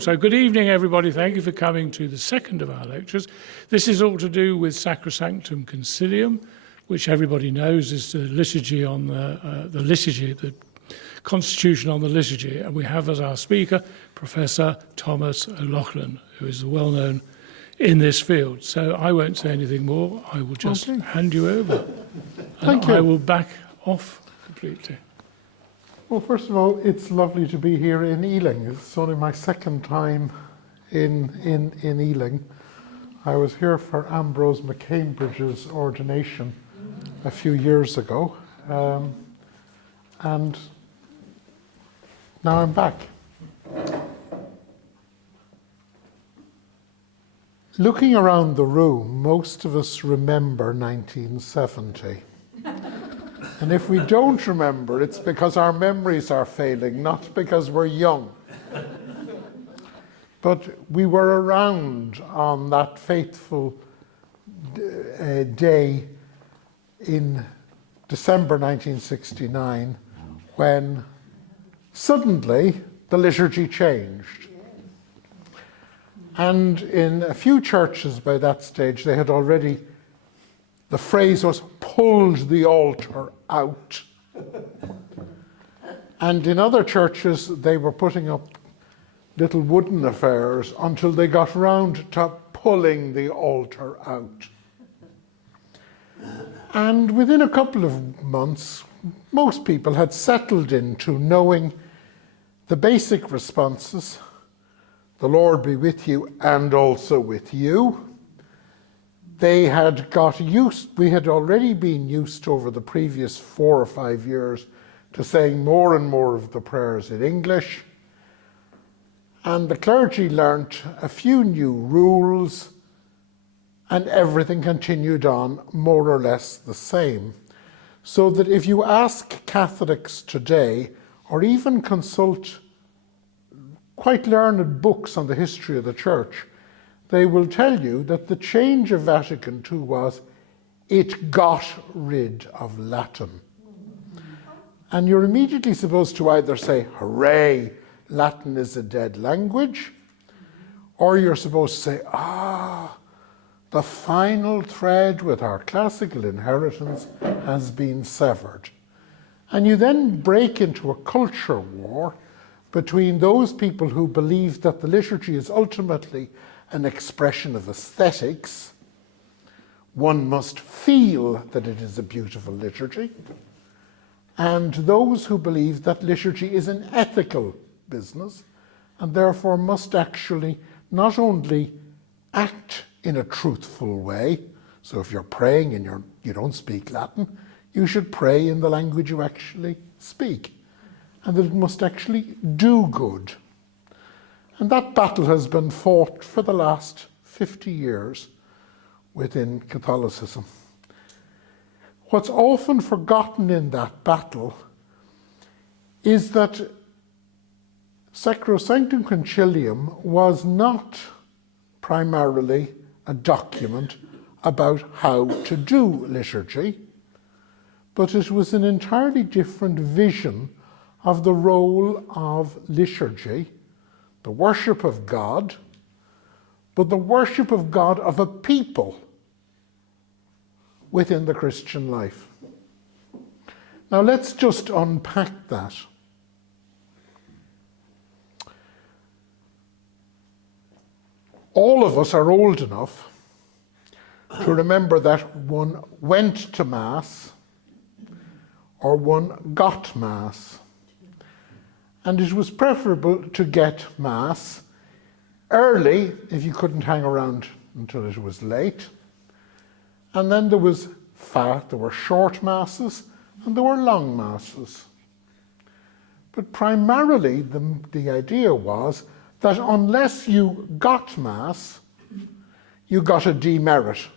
So good evening, everybody. Thank you for coming to the second of our lectures. This is all to do with Sacrosanctum Concilium, which everybody knows is the liturgy on the constitution on the liturgy. And we have as our speaker Professor Thomas O'Loughlin, who is well known in this field. So I won't say anything more. I will just hand you over. Thank you. I will back off completely. Well, first of all, it's lovely to be here in Ealing. It's only my second time in Ealing. I was here for Ambrose McCambridge's ordination a few years ago, and now I'm back. Looking around the room, most of us remember 1970. And if we don't remember, it's because our memories are failing, not because we're young. But we were around on that fateful day in December 1969 when suddenly the liturgy changed. And in a few churches by that stage, they had already, the phrase was, pulled the altar out. And in other churches, they were putting up little wooden affairs until they got round to pulling the altar out. And within a couple of months, most people had settled into knowing the basic responses: the Lord be with you and also with you. They had got used, we had already been used over the previous 4 or 5 years to saying more and more of the prayers in English. And the clergy learnt a few new rules, and everything continued on more or less the same. So that if you ask Catholics today, or even consult quite learned books on the history of the Church, they will tell you that the change of Vatican II was, it got rid of Latin. And you're immediately supposed to either say, hooray, Latin is a dead language, or you're supposed to say, the final thread with our classical inheritance has been severed. And you then break into a culture war between those people who believe that the liturgy is ultimately an expression of aesthetics. One must feel that it is a beautiful liturgy. And those who believe that liturgy is an ethical business and therefore must actually not only act in a truthful way, so if you're praying and you don't speak Latin, you should pray in the language you actually speak, and that it must actually do good. And that battle has been fought for the last 50 years within Catholicism. What's often forgotten in that battle is that Sacrosanctum Concilium was not primarily a document about how to do liturgy, but it was an entirely different vision of the role of liturgy, the worship of God, but the worship of God of a people within the Christian life. Now let's just unpack that. All of us are old enough to remember that one went to Mass or one got Mass. And it was preferable to get Mass early if you couldn't hang around until it was late. And then there were short Masses and there were long Masses. But primarily the idea was that unless you got Mass, you got a demerit.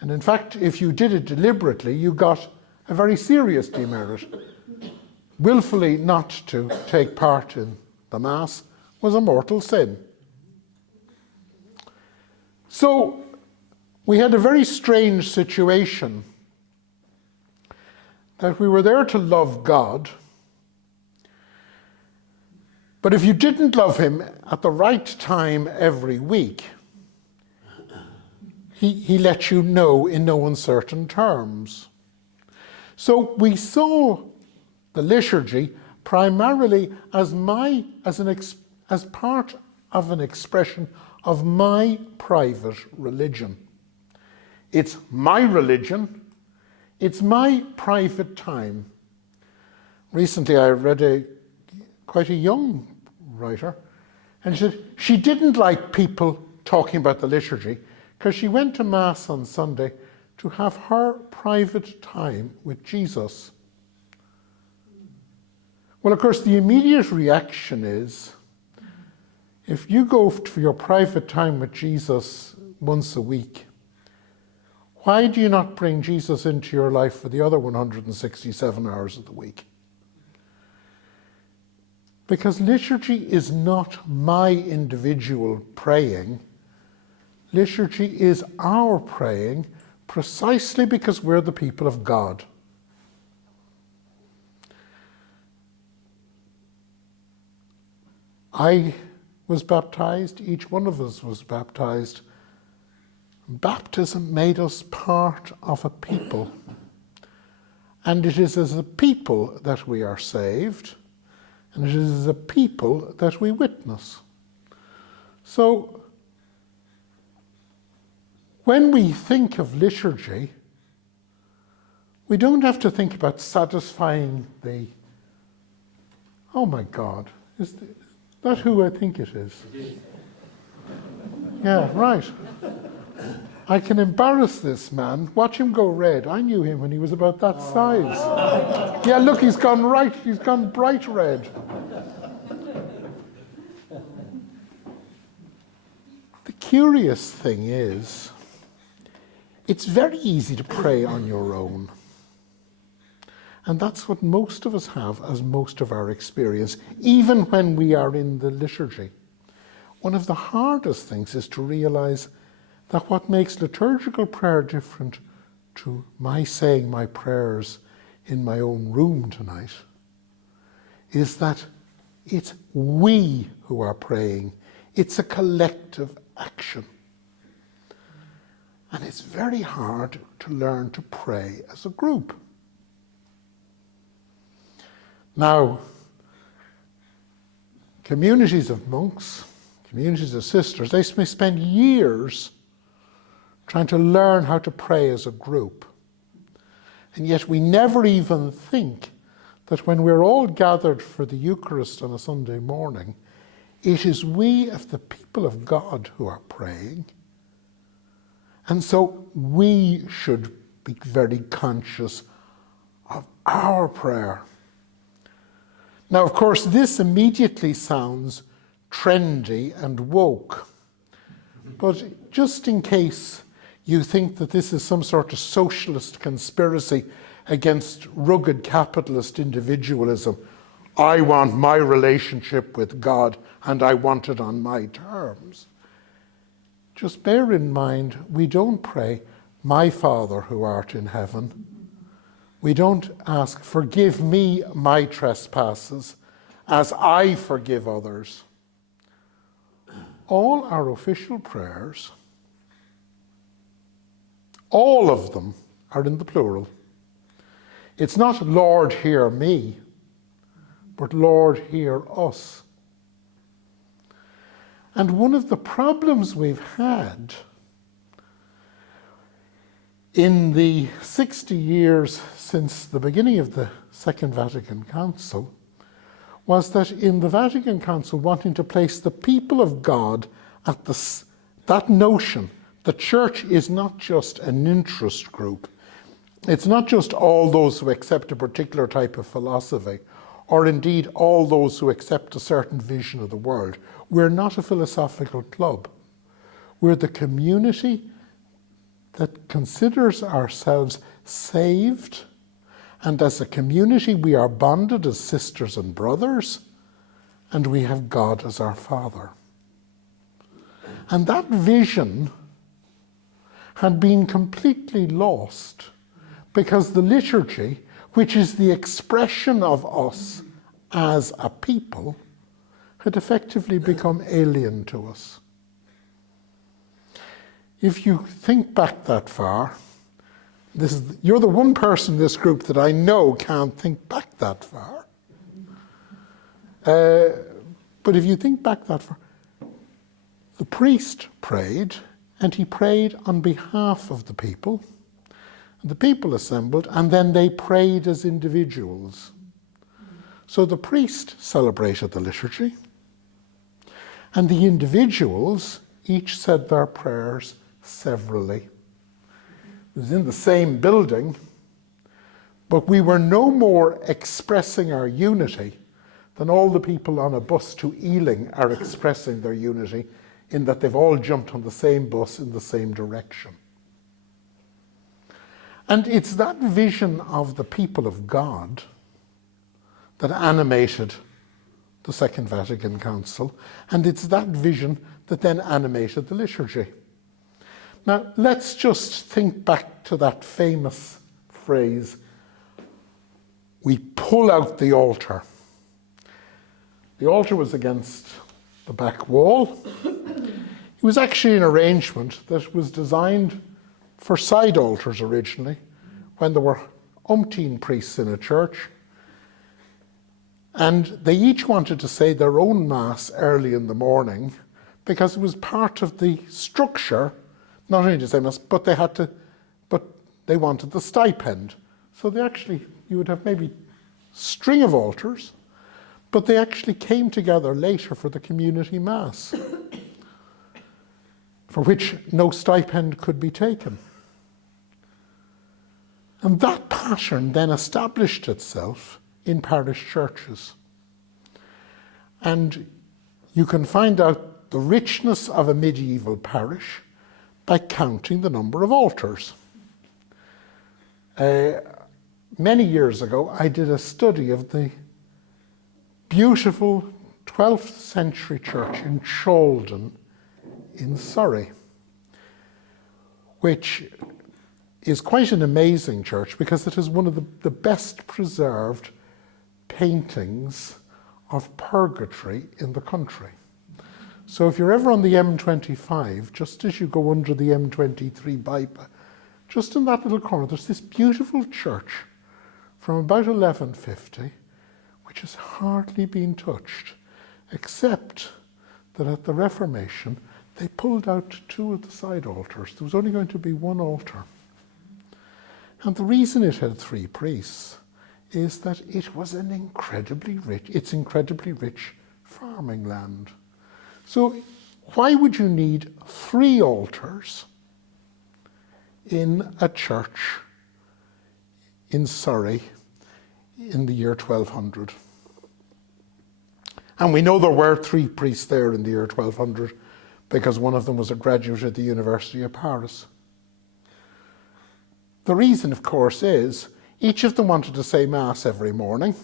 And in fact, if you did it deliberately, you got a very serious demerit. Willfully not to take part in the Mass was a mortal sin. So we had a very strange situation that we were there to love God, But if you didn't love him at the right time every week, he let you know in no uncertain terms. So we saw the liturgy primarily as part of an expression of my private religion. It's my religion. It's my private time. Recently I read quite a young writer, and she said she didn't like people talking about the liturgy because she went to Mass on Sunday to have her private time with Jesus. Well, of course, the immediate reaction is, if you go for your private time with Jesus once a week, why do you not bring Jesus into your life for the other 167 hours of the week? Because liturgy is not my individual praying. Liturgy is our praying precisely because we're the people of God. I was baptized, each one of us was baptized. Baptism made us part of a people. And it is as a people that we are saved, and it is as a people that we witness. So, when we think of liturgy, we don't have to think about satisfying oh my God, is that who I think it is? Yeah, right. I can embarrass this man. Watch him go red. I knew him when he was about that size. Yeah, look, he's gone bright red. The curious thing is, it's very easy to pray on your own. And that's what most of us have as most of our experience, even when we are in the liturgy. One of the hardest things is to realize that what makes liturgical prayer different to my saying my prayers in my own room tonight is that it's we who are praying. It's a collective action. And it's very hard to learn to pray as a group. Now, communities of monks, communities of sisters, they may spend years trying to learn how to pray as a group. And yet we never even think that when we're all gathered for the Eucharist on a Sunday morning, it is we as the people of God who are praying. And so we should be very conscious of our prayer. Now, of course, this immediately sounds trendy and woke. But just in case you think that this is some sort of socialist conspiracy against rugged capitalist individualism, I want my relationship with God and I want it on my terms. Just bear in mind, we don't pray, "My Father who art in heaven." We don't ask, "Forgive me my trespasses as I forgive others." All our official prayers, all of them are in the plural. It's not "Lord, hear me," but "Lord, hear us." And one of the problems we've had in the 60 years since the beginning of the Second Vatican Council was that in the Vatican Council wanting to place the people of God at that notion, the church is not just an interest group. It's not just all those who accept a particular type of philosophy, or indeed all those who accept a certain vision of the world. We're not a philosophical club. We're the community that considers ourselves saved, and as a community we are bonded as sisters and brothers, and we have God as our Father. And that vision had been completely lost because the liturgy, which is the expression of us as a people, had effectively become alien to us. If you think back that far, you're the one person in this group that I know can't think back that far. But if you think back that far, the priest prayed, and he prayed on behalf of the people. And the people assembled, and then they prayed as individuals. So the priest celebrated the liturgy, and the individuals each said their prayers severally. It was in the same building, but we were no more expressing our unity than all the people on a bus to Ealing are expressing their unity, in that they've all jumped on the same bus in the same direction. And it's that vision of the people of God that animated the Second Vatican Council, and it's that vision that then animated the liturgy. Now, let's just think back to that famous phrase, we pull out the altar. The altar was against the back wall. It was actually an arrangement that was designed for side altars originally, when there were umpteen priests in a church, and they each wanted to say their own mass early in the morning because it was part of the structure, not only to say mass, but they wanted the stipend. So you would have maybe a string of altars, but they actually came together later for the community mass, for which no stipend could be taken. And that pattern then established itself in parish churches. And you can find out the richness of a medieval parish by counting the number of altars. Many years ago, I did a study of the beautiful 12th century church in Chalden in Surrey, which is quite an amazing church because it is one of the best preserved paintings of purgatory in the country. So if you're ever on the M25, just as you go under the M23 bypass, just in that little corner, there's this beautiful church from about 1150, which has hardly been touched, except that at the Reformation, they pulled out two of the side altars. There was only going to be one altar. And the reason it had three priests is that it was incredibly rich farming land. So why would you need three altars in a church in Surrey in the year 1200? And we know there were three priests there in the year 1200 because one of them was a graduate at the University of Paris. The reason, of course, is each of them wanted to say Mass every morning,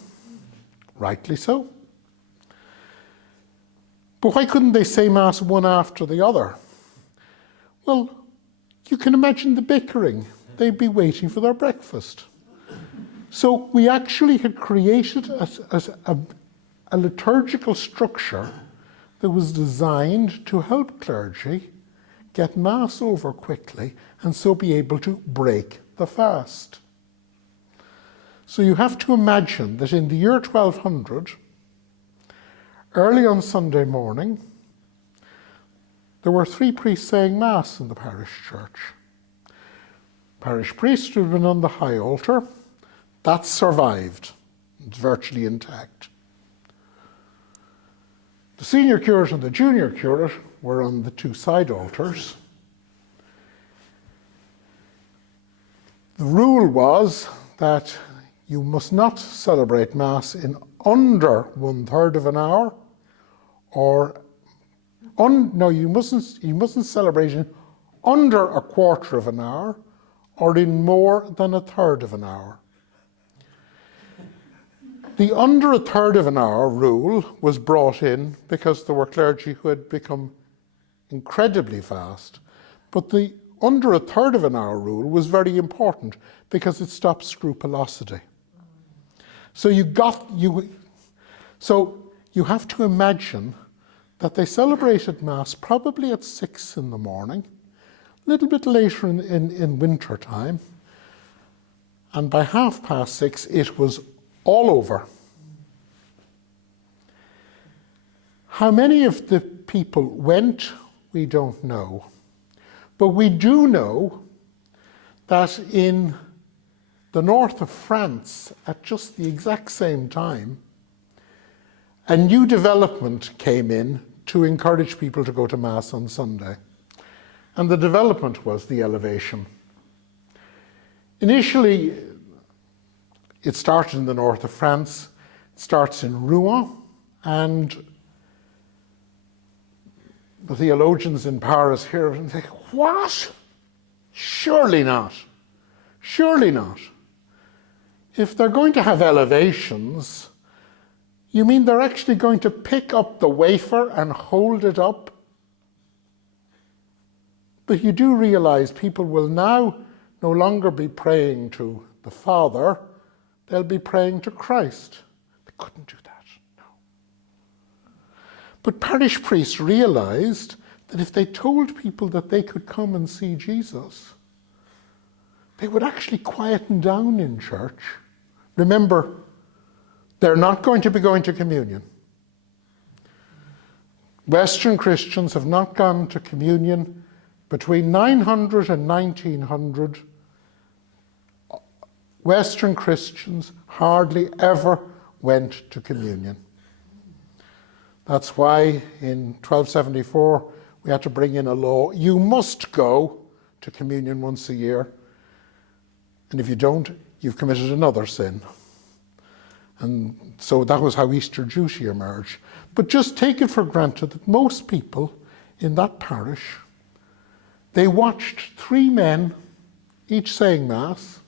rightly so. But why couldn't they say Mass one after the other? Well, you can imagine the bickering. They'd be waiting for their breakfast. So we actually had created a liturgical structure that was designed to help clergy get Mass over quickly and so be able to break the fast. So you have to imagine that in the year 1200, early on Sunday morning, there were three priests saying Mass in the parish church. Parish priest would have been on the high altar. That survived. It's virtually intact. The senior curate and the junior curate were on the two side altars. The rule was that you must not celebrate Mass in under 1/3 of an hour, you mustn't celebrate in under 1/4 of an hour, or in more than 1/3 of an hour. The under 1/3 of an hour rule was brought in because there were clergy who had become incredibly fast, but the under 1/3 of an hour rule was very important because it stopped scrupulosity. So you have to imagine that they celebrated Mass probably at 6 in the morning, a little bit later in winter time, and by 6:30 it was all over. How many of the people went, we don't know. But we do know that in the north of France, at just the exact same time, a new development came in to encourage people to go to Mass on Sunday. And the development was the elevation. Initially, it started in the north of France. It starts in Rouen, and the theologians in Paris hear it and think, what? Surely not. Surely not. If they're going to have elevations, you mean they're actually going to pick up the wafer and hold it up? But you do realize people will now no longer be praying to the Father, they'll be praying to Christ. They couldn't do that, no. But parish priests realized that if they told people that they could come and see Jesus, they would actually quieten down in church. Remember, they're not going to be going to communion. Western Christians have not gone to communion between 900 and 1900. Western Christians hardly ever went to communion. That's why in 1274 we had to bring in a law. You must go to communion once a year. And if you don't, you've committed another sin. And so that was how Easter duty emerged. But just take it for granted that most people in that parish, they watched 3 men, each saying Mass.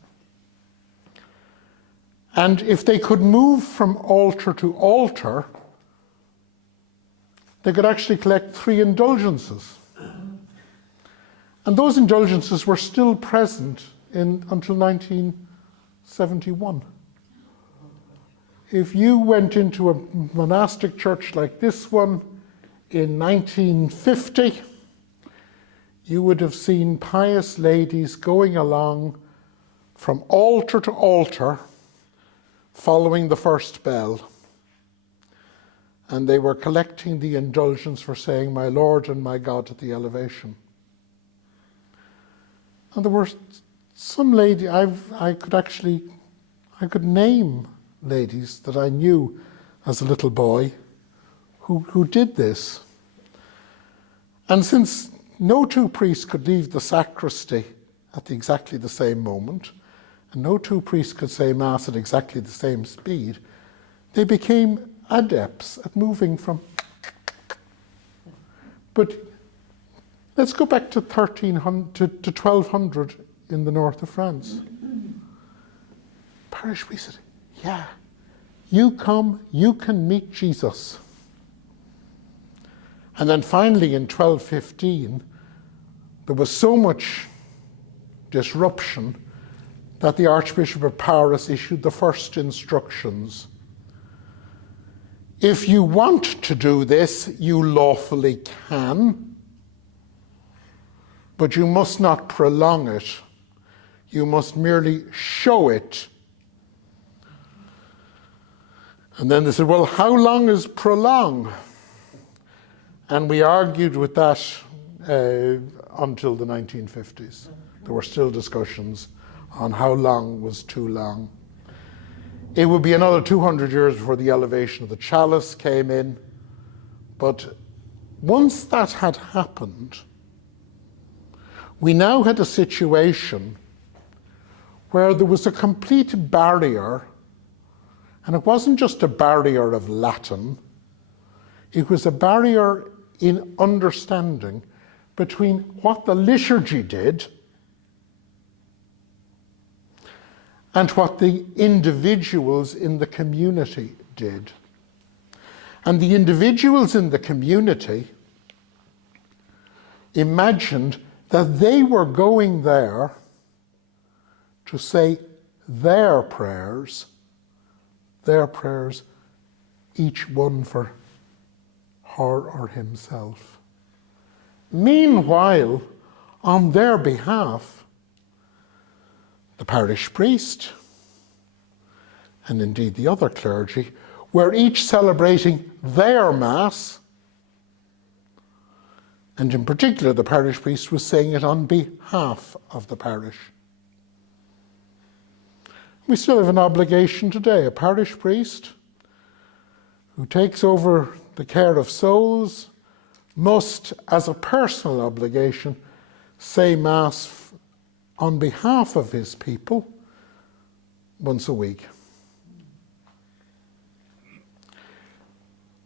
And if they could move from altar to altar, they could actually collect 3 indulgences. And those indulgences were still present until 1971. If you went into a monastic church like this one in 1950, you would have seen pious ladies going along from altar to altar following the first bell. And they were collecting the indulgence for saying, "My Lord and my God," at the elevation. And there were some lady, I could name ladies that I knew as a little boy who did this. And since no 2 priests could leave the sacristy at exactly the same moment, and no 2 priests could say Mass at exactly the same speed, they became adepts at moving from. But let's go back to 1200 in the north of France. Parish priest said, yeah, you come, you can meet Jesus. And then finally in 1215, there was so much disruption that the Archbishop of Paris issued the first instructions. If you want to do this, you lawfully can, but you must not prolong it. You must merely show it. And then they said, well, how long is prolong? And we argued with that until the 1950s. There were still discussions on how long was too long. It would be another 200 years before the elevation of the chalice came in. But once that had happened, we now had a situation where there was a complete barrier, and it wasn't just a barrier of Latin, it was a barrier in understanding between what the liturgy did and what the individuals in the community did. And the individuals in the community imagined that they were going there to say their prayers each one for her or himself. Meanwhile, on their behalf, the parish priest, and indeed the other clergy, were each celebrating their Mass, and in particular the parish priest was saying it on behalf of the parish. We still have an obligation today. A parish priest who takes over the care of souls must, as a personal obligation, say Mass on behalf of his people once a week.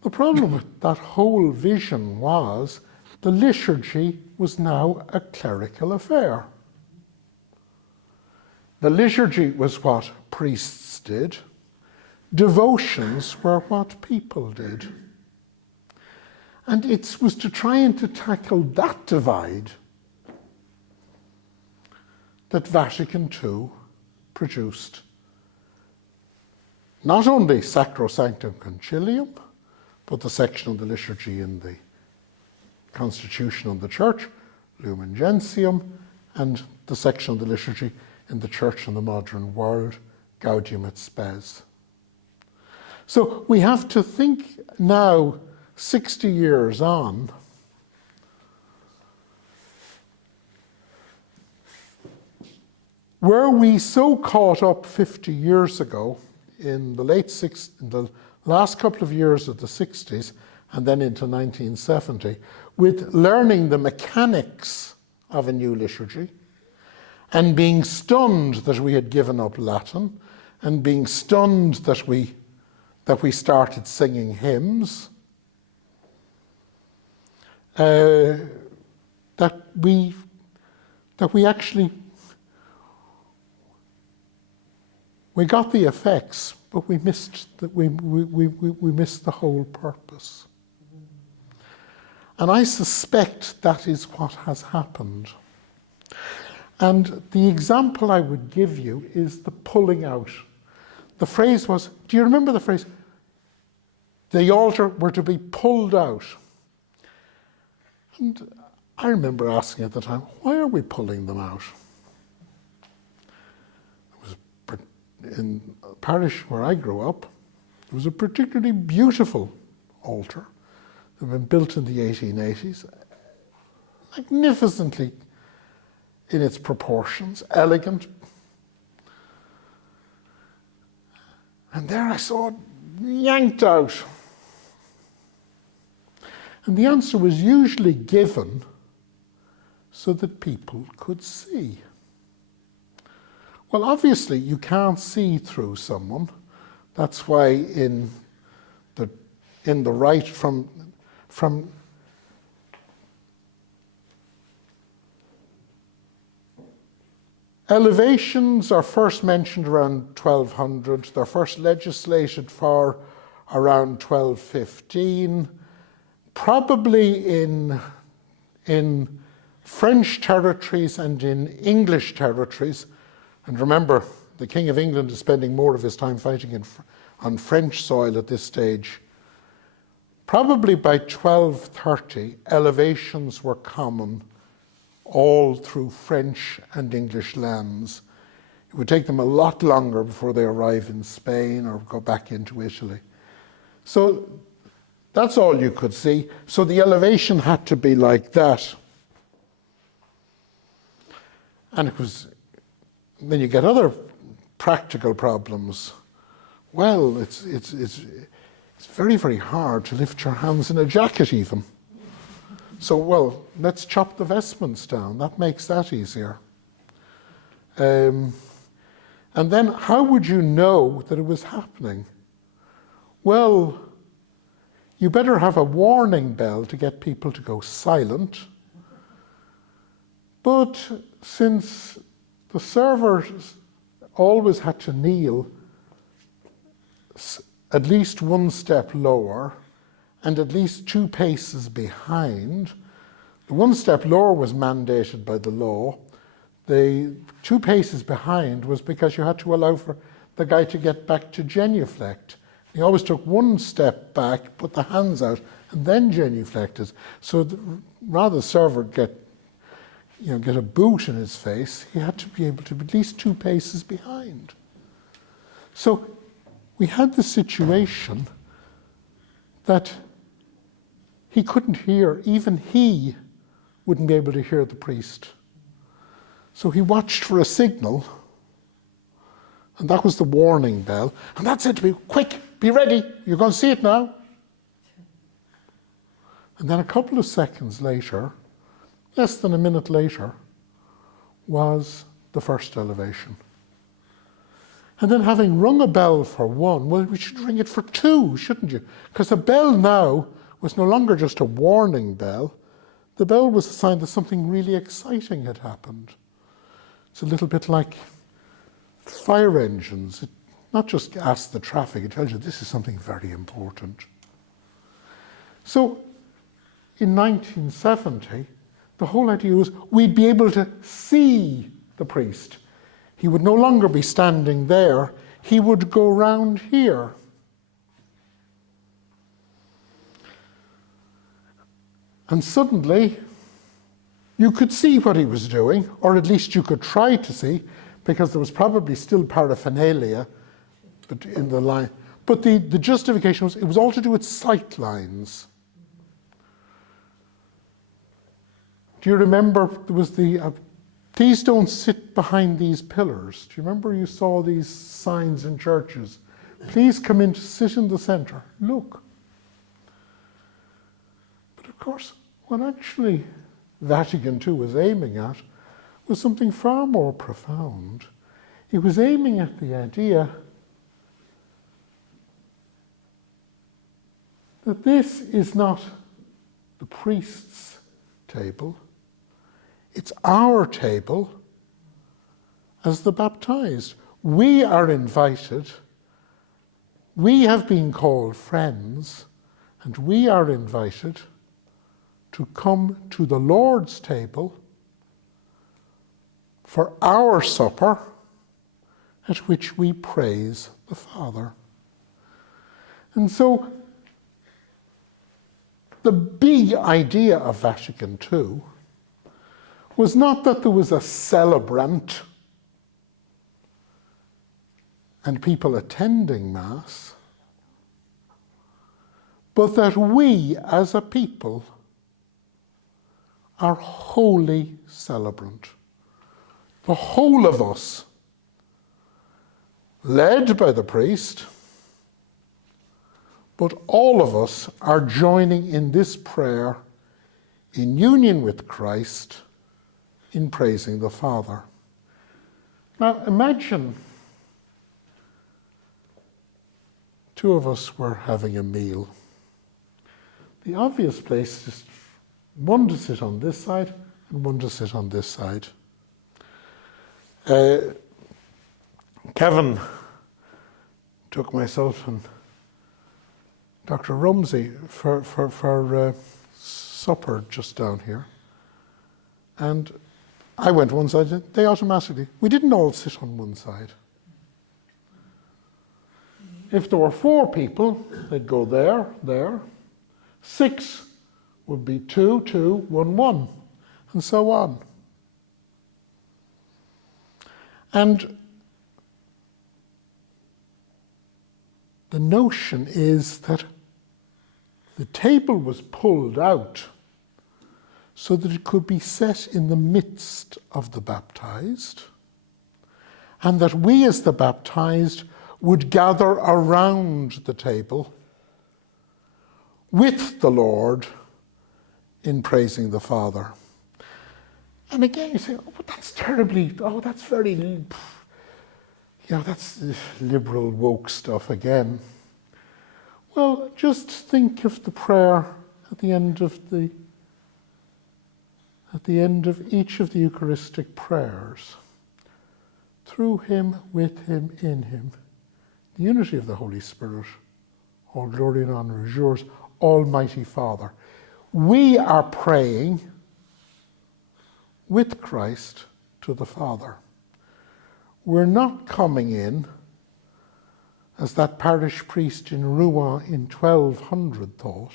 The problem with that whole vision was the liturgy was now a clerical affair. The liturgy was what priests did. Devotions were what people did. And it was to try and to tackle that divide that Vatican II produced not only Sacrosanctum Concilium, but the section on the liturgy in the Constitution on the Church, Lumen Gentium, and the section on the liturgy in the Church and the Modern World, Gaudium et Spes. So we have to think now, 60 years on, were we so caught up 50 years ago in the last couple of years of the 60s and then into 1970 with learning the mechanics of a new liturgy and being stunned that we had given up Latin and being stunned that we started singing hymns, that we actually got the effects, but we missed the whole purpose. And I suspect that is what has happened. And the example I would give you is the pulling out. The phrase was, do you remember the phrase? The altar were to be pulled out. And I remember asking at the time, why are we pulling them out? In a parish where I grew up, it was a particularly beautiful altar. It had been built in the 1880s, magnificently in its proportions, elegant. And there I saw it yanked out. And the answer was usually given so that people could see. Well, obviously, you can't see through someone. That's why in the rite from elevations are first mentioned around 1200. They're first legislated for around 1215. Probably in French territories and in English territories. And remember, the King of England is spending more of his time fighting on French soil at this stage. Probably by 1230, elevations were common all through French and English lands. It would take them a lot longer before they arrive in Spain or go back into Italy. So that's all you could see. So the elevation had to be like that. And it was... Then you get other practical problems. Well, it's very, very hard to lift your hands in a jacket even. So, well, let's chop the vestments down. That makes that easier. And then how would you know that it was happening? Well, you better have a warning bell to get people to go silent. But since the servers always had to kneel at least one step lower and at least 2 paces behind. The 1 step lower was mandated by the law. The 2 paces behind was because you had to allow for the guy to get back to genuflect. He always took one step back, put the hands out, and then genuflected. So rather the server get a boot in his face, he had to be able to be at least 2 paces behind. So we had the situation that he couldn't hear, even he wouldn't be able to hear the priest. So he watched for a signal, and that was the warning bell, and that said to me, quick, be ready, you're going to see it now. And then a couple of seconds later, less than a minute later, was the first elevation. And then having rung a bell for 1, well, we should ring it for 2, shouldn't you? Because the bell now was no longer just a warning bell. The bell was a sign that something really exciting had happened. It's a little bit like fire engines. It not just asks the traffic, it tells you this is something very important. So in 1970, the whole idea was we'd be able to see the priest. He would no longer be standing there. He would go round here. And suddenly, you could see what he was doing, or at least you could try to see, because there was probably still paraphernalia in the line. But the justification was, it was all to do with sight lines. Do you remember there was please don't sit behind these pillars. Do you remember you saw these signs in churches? Please come in to sit in the centre. Look. But of course, what actually Vatican II was aiming at was something far more profound. It was aiming at the idea that this is not the priest's table, it's our table as the baptized. We are invited, we have been called friends, and we are invited to come to the Lord's table for our supper, at which we praise the Father. And so, the big idea of Vatican II was not that there was a celebrant and people attending Mass, but that we as a people are wholly celebrant. The whole of us, led by the priest, but all of us are joining in this prayer in union with Christ in praising the Father. Now imagine 2 of us were having a meal. The obvious place is one to sit on this side and one to sit on this side. Kevin took myself and Dr. Rumsey for supper just down here. And I went one side, they automatically, we didn't all sit on one side. If there were 4 people, they'd go there. 6 would be 2, 2, 1, 1, and so on. And the notion is that the table was pulled out so that it could be set in the midst of the baptized, and that we as the baptized would gather around the table with the Lord in praising the Father. And again you say, oh, but that's terribly, oh, that's very, that's liberal woke stuff again. Well, just think of the prayer at the end of each of the Eucharistic prayers. Through him, with him, in him, the unity of the Holy Spirit, all glory and honor is yours, Almighty Father. We are praying with Christ to the Father. We're not coming in as that parish priest in Rouen in 1200 thought,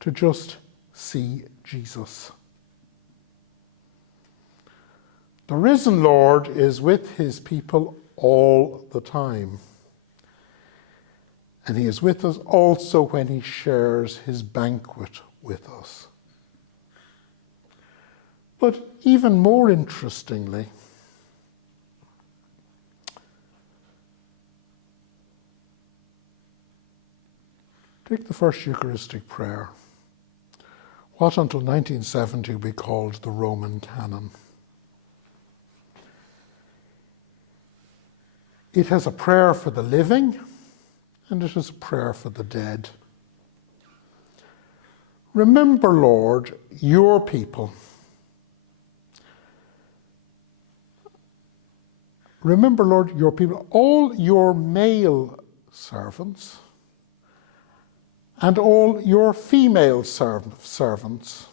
to just see Jesus. The risen Lord is with his people all the time. And he is with us also when he shares his banquet with us. But even more interestingly, take the first Eucharistic prayer, what until 1970 we called the Roman Canon. It has a prayer for the living, and it is a prayer for the dead. Remember, Lord, your people. Remember, Lord, your people, all your male servants and all your female servants.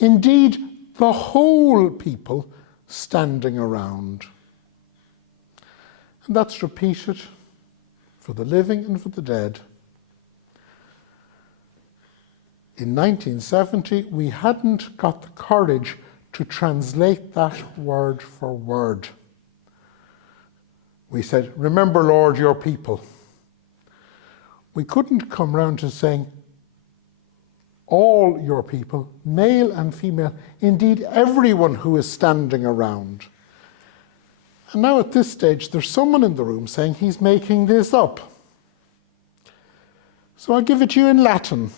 Indeed, the whole people standing around. And that's repeated for the living and for the dead. In 1970, we hadn't got the courage to translate that word for word. We said, remember, Lord, your people. We couldn't come round to saying, all your people, male and female, indeed everyone who is standing around. And now at this stage, there's someone in the room saying he's making this up. So I'll give it to you in Latin.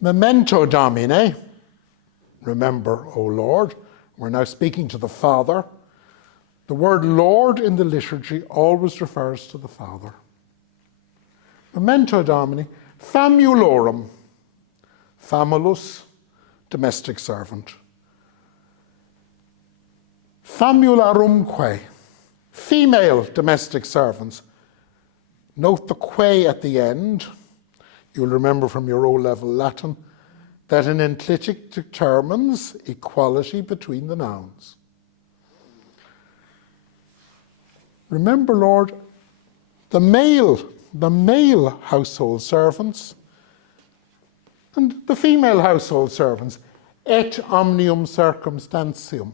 Memento Domine, remember, O Lord. We're now speaking to the Father. The word Lord in the liturgy always refers to the Father. Memento Domini, famulorum, famulus, domestic servant. Famularumque, female domestic servants. Note the que at the end. You'll remember from your O-level Latin that an enclitic determines equality between the nouns. Remember, Lord, the male household servants and the female household servants, et omnium circumstantium.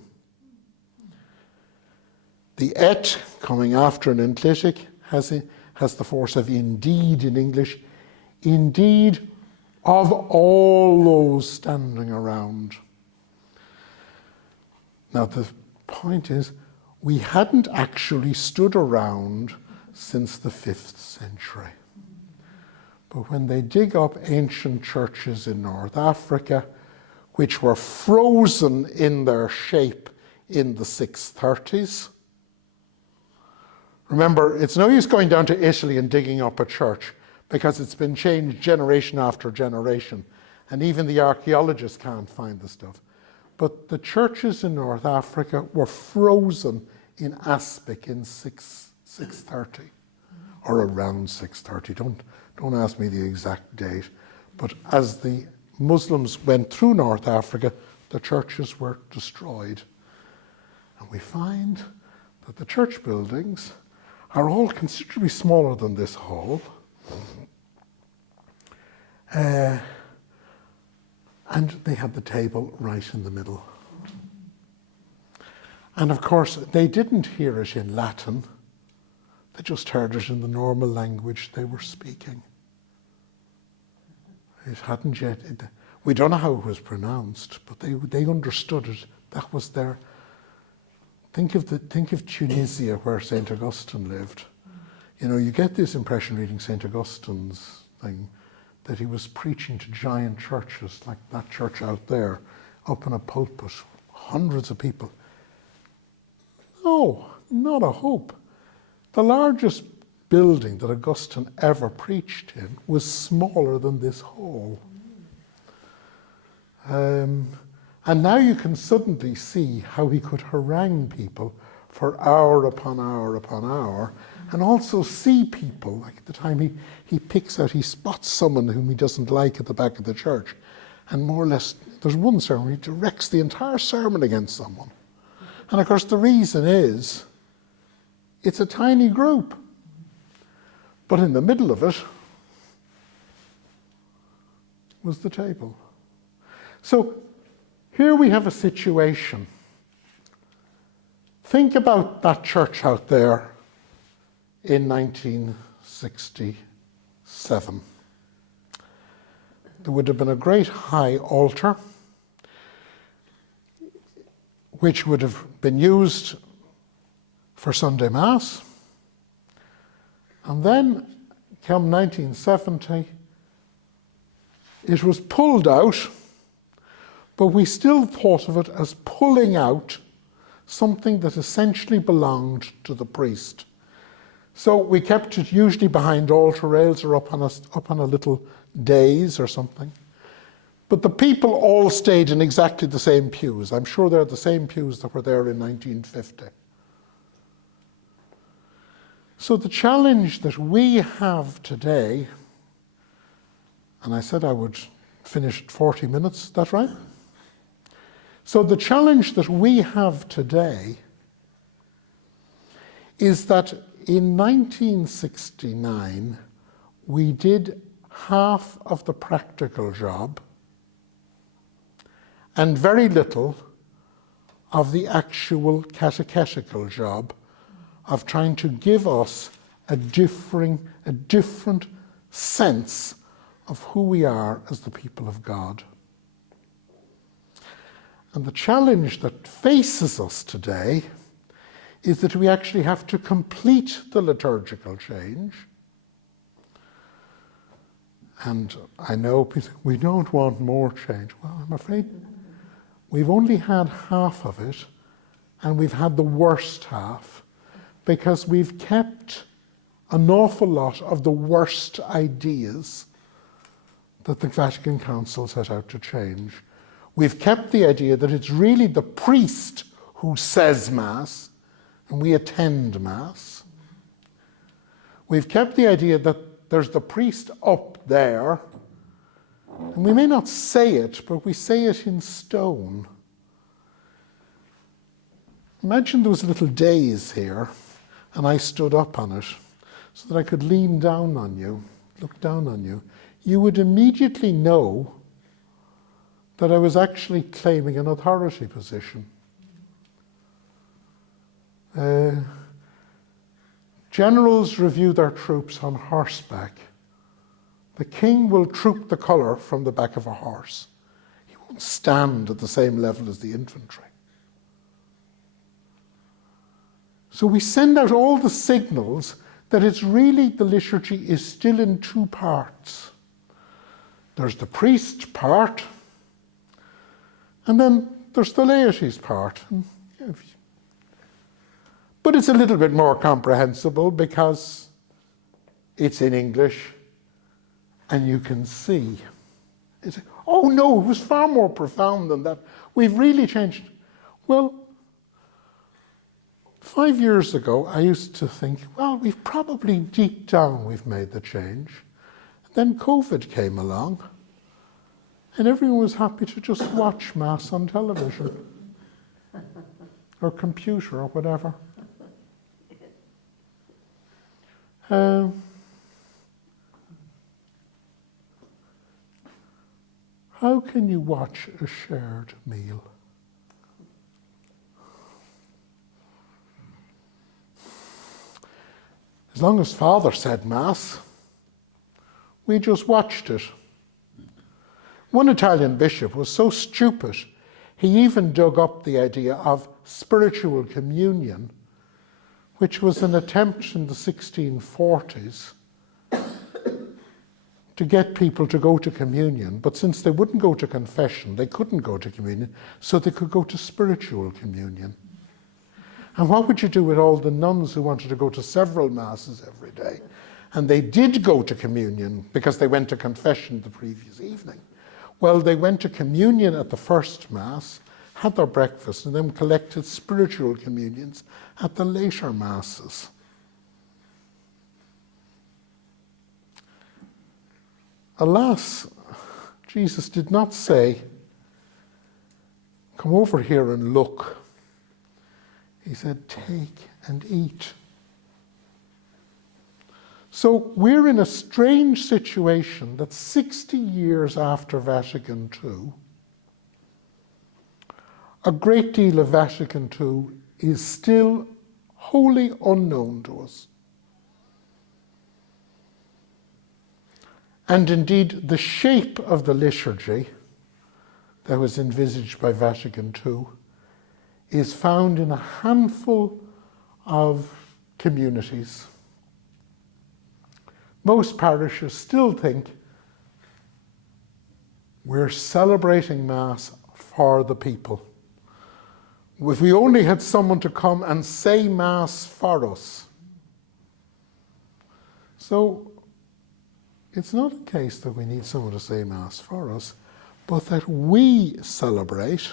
The et, coming after an enclitic, has the force of indeed in English. Indeed, of all those standing around. Now the point is, we hadn't actually stood around since the 5th century. But when they dig up ancient churches in North Africa, which were frozen in their shape in the 630s, remember, it's no use going down to Italy and digging up a church because it's been changed generation after generation, and even the archaeologists can't find the stuff. But the churches in North Africa were frozen in Aspic in 630, or around 630. Don't ask me the exact date. But as the Muslims went through North Africa, the churches were destroyed. And we find that the church buildings are all considerably smaller than this hall. And they had the table right in the middle. And of course, they didn't hear it in Latin. They just heard it in the normal language they were speaking. It hadn't yet, we don't know how it was pronounced, but they understood it. That was their, think of Tunisia, where St. Augustine lived. You know, you get this impression reading St. Augustine's thing, that he was preaching to giant churches, like that church out there, up in a pulpit, hundreds of people. No, not a hope. The largest building that Augustine ever preached in was smaller than this hall. And now you can suddenly see how he could harangue people for hour upon hour upon hour, and also see people, like at the time he spots someone whom he doesn't like at the back of the church, and more or less, there's one sermon, he directs the entire sermon against someone. And of course the reason is, It's a tiny group. But in the middle of it was the table. So here we have a situation. Think about that church out there in 1967. There would have been a great high altar, which would have been used for Sunday Mass. And then, come 1970, it was pulled out, but we still thought of it as pulling out something that essentially belonged to the priest. So we kept it usually behind altar rails or up on a little dais or something. But the people all stayed in exactly the same pews. I'm sure they're the same pews that were there in 1950. So the challenge that we have today, and I said I would finish at 40 minutes, is that right? So the challenge that we have today is that in 1969, we did half of the practical job and very little of the actual catechetical job of trying to give us a different sense of who we are as the people of God. And the challenge that faces us today is that we actually have to complete the liturgical change. And I know people say, we don't want more change. Well, I'm afraid we've only had half of it, and we've had the worst half, because we've kept an awful lot of the worst ideas that the Vatican Council set out to change. We've kept the idea that it's really the priest who says Mass, and we attend Mass. We've kept the idea that there's the priest up there, and we may not say it, but we say it in stone. Imagine there was a little dais here, and I stood up on it so that I could lean down on you, look down on you. You would immediately know that I was actually claiming an authority position. Generals review their troops on horseback. The king will troop the colour from the back of a horse. He won't stand at the same level as the infantry. So we send out all the signals that it's really, the liturgy is still in two parts. There's the priest part, and then there's the laity's part. But it's a little bit more comprehensible because it's in English and you can see. Oh no, it was far more profound than that. We've really changed. Well, 5 years ago, I used to think, well, we've probably deep down we've made the change. Then COVID came along, and everyone was happy to just watch Mass on television or computer or whatever. How can you watch a shared meal? As long as Father said Mass, we just watched it. One Italian bishop was so stupid, he even dug up the idea of spiritual communion, which was an attempt in the 1640s to get people to go to communion. But since they wouldn't go to confession, they couldn't go to communion, so they could go to spiritual communion. And what would you do with all the nuns who wanted to go to several Masses every day? And they did go to communion because they went to confession the previous evening. Well, they went to communion at the first Mass, had their breakfast, and then collected spiritual communions at the later Masses. Alas, Jesus did not say, come over here and look. He said, take and eat. So we're in a strange situation that 60 years after Vatican II, a great deal of Vatican II is still wholly unknown to us. And indeed, the shape of the liturgy that was envisaged by Vatican II is found in a handful of communities. Most parishes still think we're celebrating Mass for the people. If we only had someone to come and say Mass for us. So it's not a case that we need someone to say Mass for us, but that we celebrate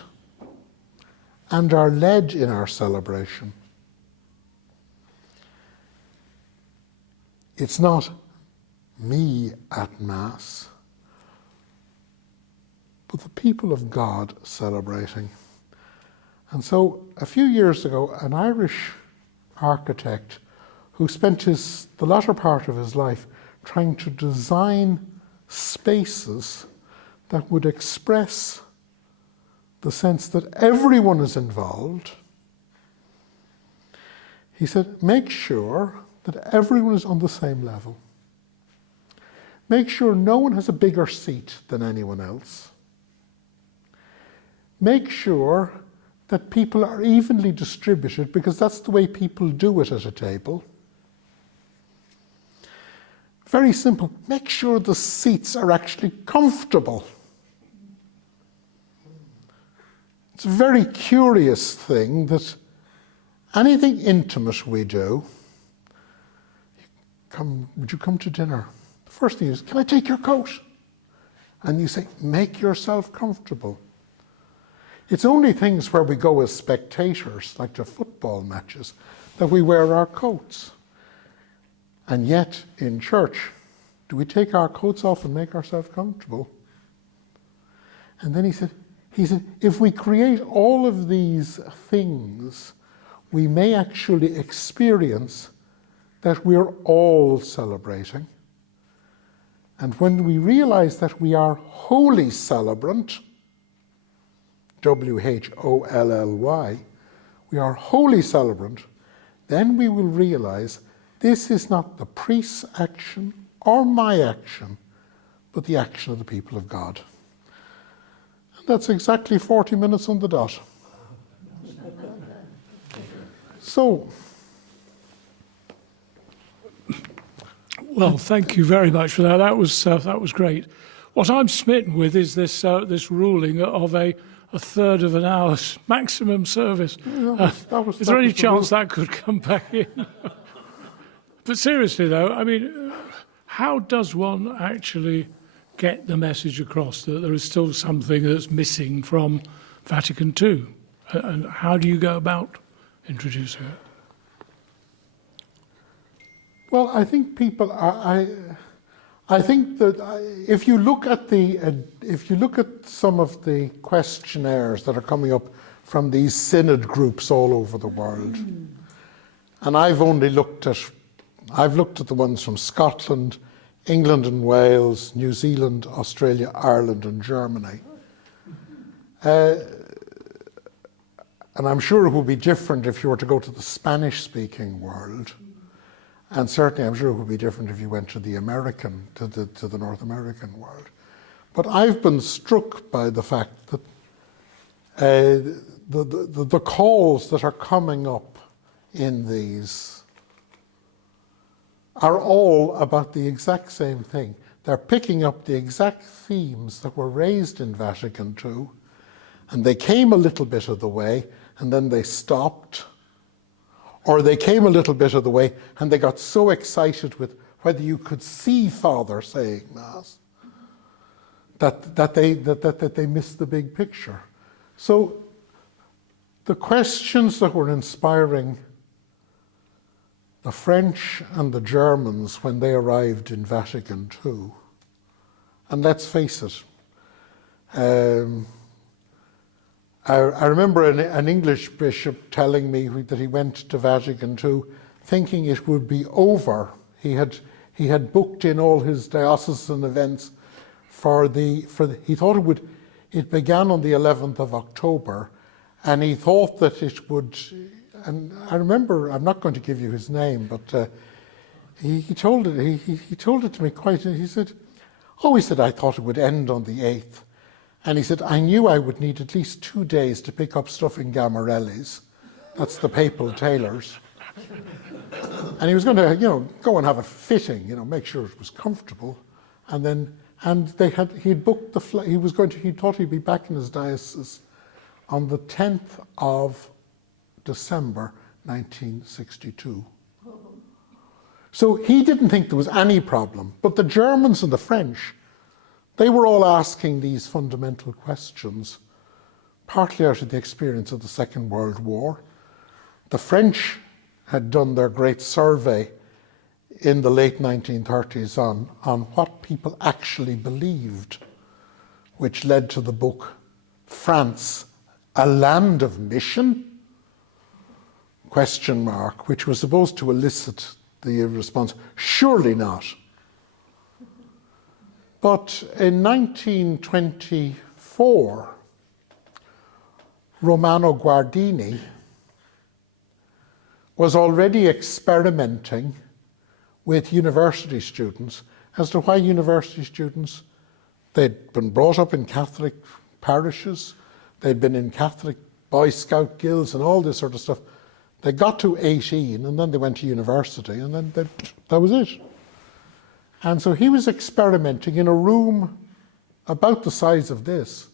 and are led in our celebration. It's not me at Mass, but the people of God celebrating. And so a few years ago, an Irish architect who spent the latter part of his life trying to design spaces that would express the sense that everyone is involved, he said, make sure that everyone is on the same level. Make sure no one has a bigger seat than anyone else. Make sure that people are evenly distributed, because that's the way people do it at a table. Very simple. Make sure the seats are actually comfortable. It's a very curious thing that anything intimate we do, would you come to dinner? The first thing is, can I take your coat? And you say, make yourself comfortable. It's only things where we go as spectators, like to football matches, that we wear our coats. And yet, in church, do we take our coats off and make ourselves comfortable? And then he said, if we create all of these things, we may actually experience that we're all celebrating. And when we realize that we are wholly celebrant, W-H-O-L-L-Y, we are wholly celebrant, then we will realize this is not the priest's action or my action, but the action of the people of God. And that's exactly 40 minutes on the dot. So, well, thank you very much for that. That was great. What I'm smitten with is this ruling of a third of an hour's maximum service. Is there any chance that could come back in? But seriously, though, I mean, how does one actually get the message across that there is still something that's missing from Vatican II? And how do you go about introducing it? well, I think people are. I think that if you look at some of the questionnaires that are coming up from these synod groups all over the world, and I've looked at the ones from Scotland, England and Wales, New Zealand, Australia, Ireland and Germany. And I'm sure it would be different if you were to go to the Spanish-speaking world. And certainly I'm sure it would be different if you went to the North American world. But I've been struck by the fact that the calls that are coming up in these are all about the exact same thing. They're picking up the exact themes that were raised in Vatican II, and they came a little bit of the way, and then they stopped, or they came a little bit of the way, and they got so excited with whether you could see Father saying Mass that they missed the big picture. So the questions that were inspiring the French and the Germans when they arrived in Vatican II, and let's face it, I remember an English bishop telling me that he went to Vatican II thinking it would be over. He had He had booked in all his diocesan events it began on the 11th of October, and he thought that it would, and I remember, I'm not going to give you his name, but he told it to me he said, I thought it would end on the 8th. And he said, I knew I would need at least 2 days to pick up stuff in Gamarelli's. That's the papal tailors. And he was going to, go and have a fitting, make sure it was comfortable. He'd booked the flight. He thought he'd be back in his diocese on the 10th of December, 1962. So he didn't think there was any problem. But the Germans and the French, they were all asking these fundamental questions, partly out of the experience of the Second World War. The French had done their great survey in the late 1930s on what people actually believed, which led to the book France, A Land of Mission? ? Which was supposed to elicit the response, surely not. But in 1924, Romano Guardini was already experimenting with university students as to why university students, they'd been brought up in Catholic parishes, they'd been in Catholic Boy Scout guilds and all this sort of stuff. They got to 18 and then they went to university and then that was it. And so he was experimenting in a room about the size of this.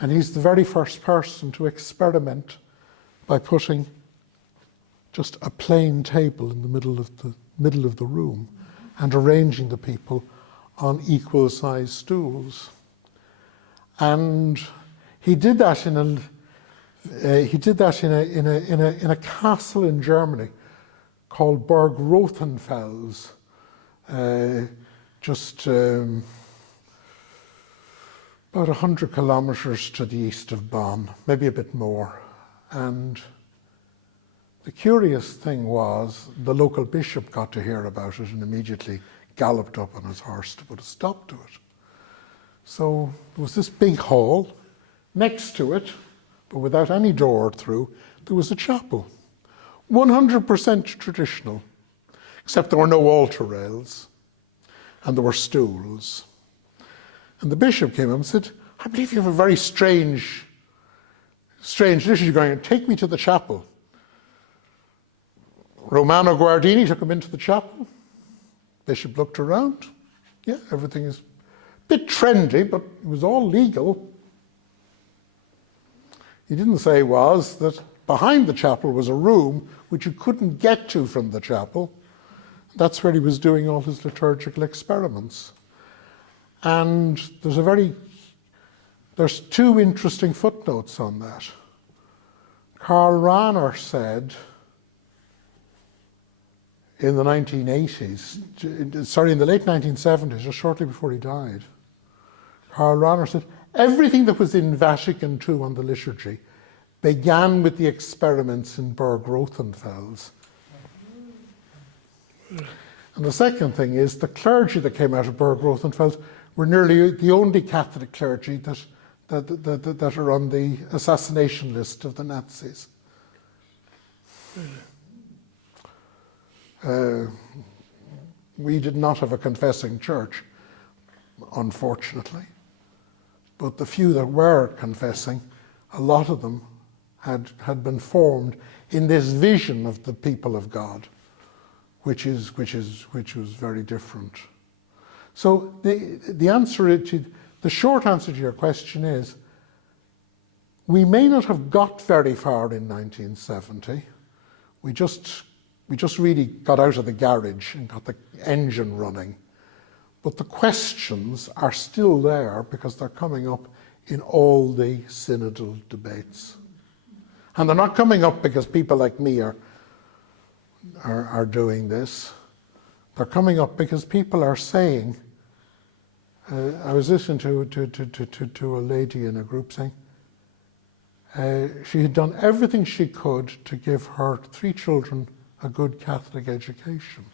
And he's the very first person to experiment by putting just a plain table in the middle of the room and arranging the people on equal sized stools. And he did that in a castle in Germany called Burg Rothenfels, just about 100 kilometers to the east of Bonn, maybe a bit more. And the curious thing was the local bishop got to hear about it and immediately galloped up on his horse to put a stop to it. So there was this big hall. Next to it, but without any door through, there was a chapel. 100% traditional, except there were no altar rails and there were stools. And the bishop came up and said, I believe you have a very strange liturgy going on. Take me to the chapel. Romano Guardini took him into the chapel. Bishop looked around. Yeah, everything is a bit trendy, but it was all legal. He didn't say was that behind the chapel was a room which you couldn't get to from the chapel. That's where he was doing all his liturgical experiments. And there's two interesting footnotes on that. Karl Rahner said in the late 1970s, just shortly before he died, Karl Rahner said, everything that was in Vatican II on the liturgy began with the experiments in Burg Rothenfels. And the second thing is the clergy that came out of Burg Rothenfels were nearly the only Catholic clergy that are on the assassination list of the Nazis. We did not have a confessing church, unfortunately. But the few that were confessing, a lot of them had been formed in this vision of the people of God, which was very different. So the short answer to your question is, we may not have got very far in 1970. We just really got out of the garage and got the engine running. But the questions are still there because they're coming up in all the synodal debates. And they're not coming up because people like me are doing this. They're coming up because people are saying, I was listening to a lady in a group saying, she had done everything she could to give her 3 children a good Catholic education.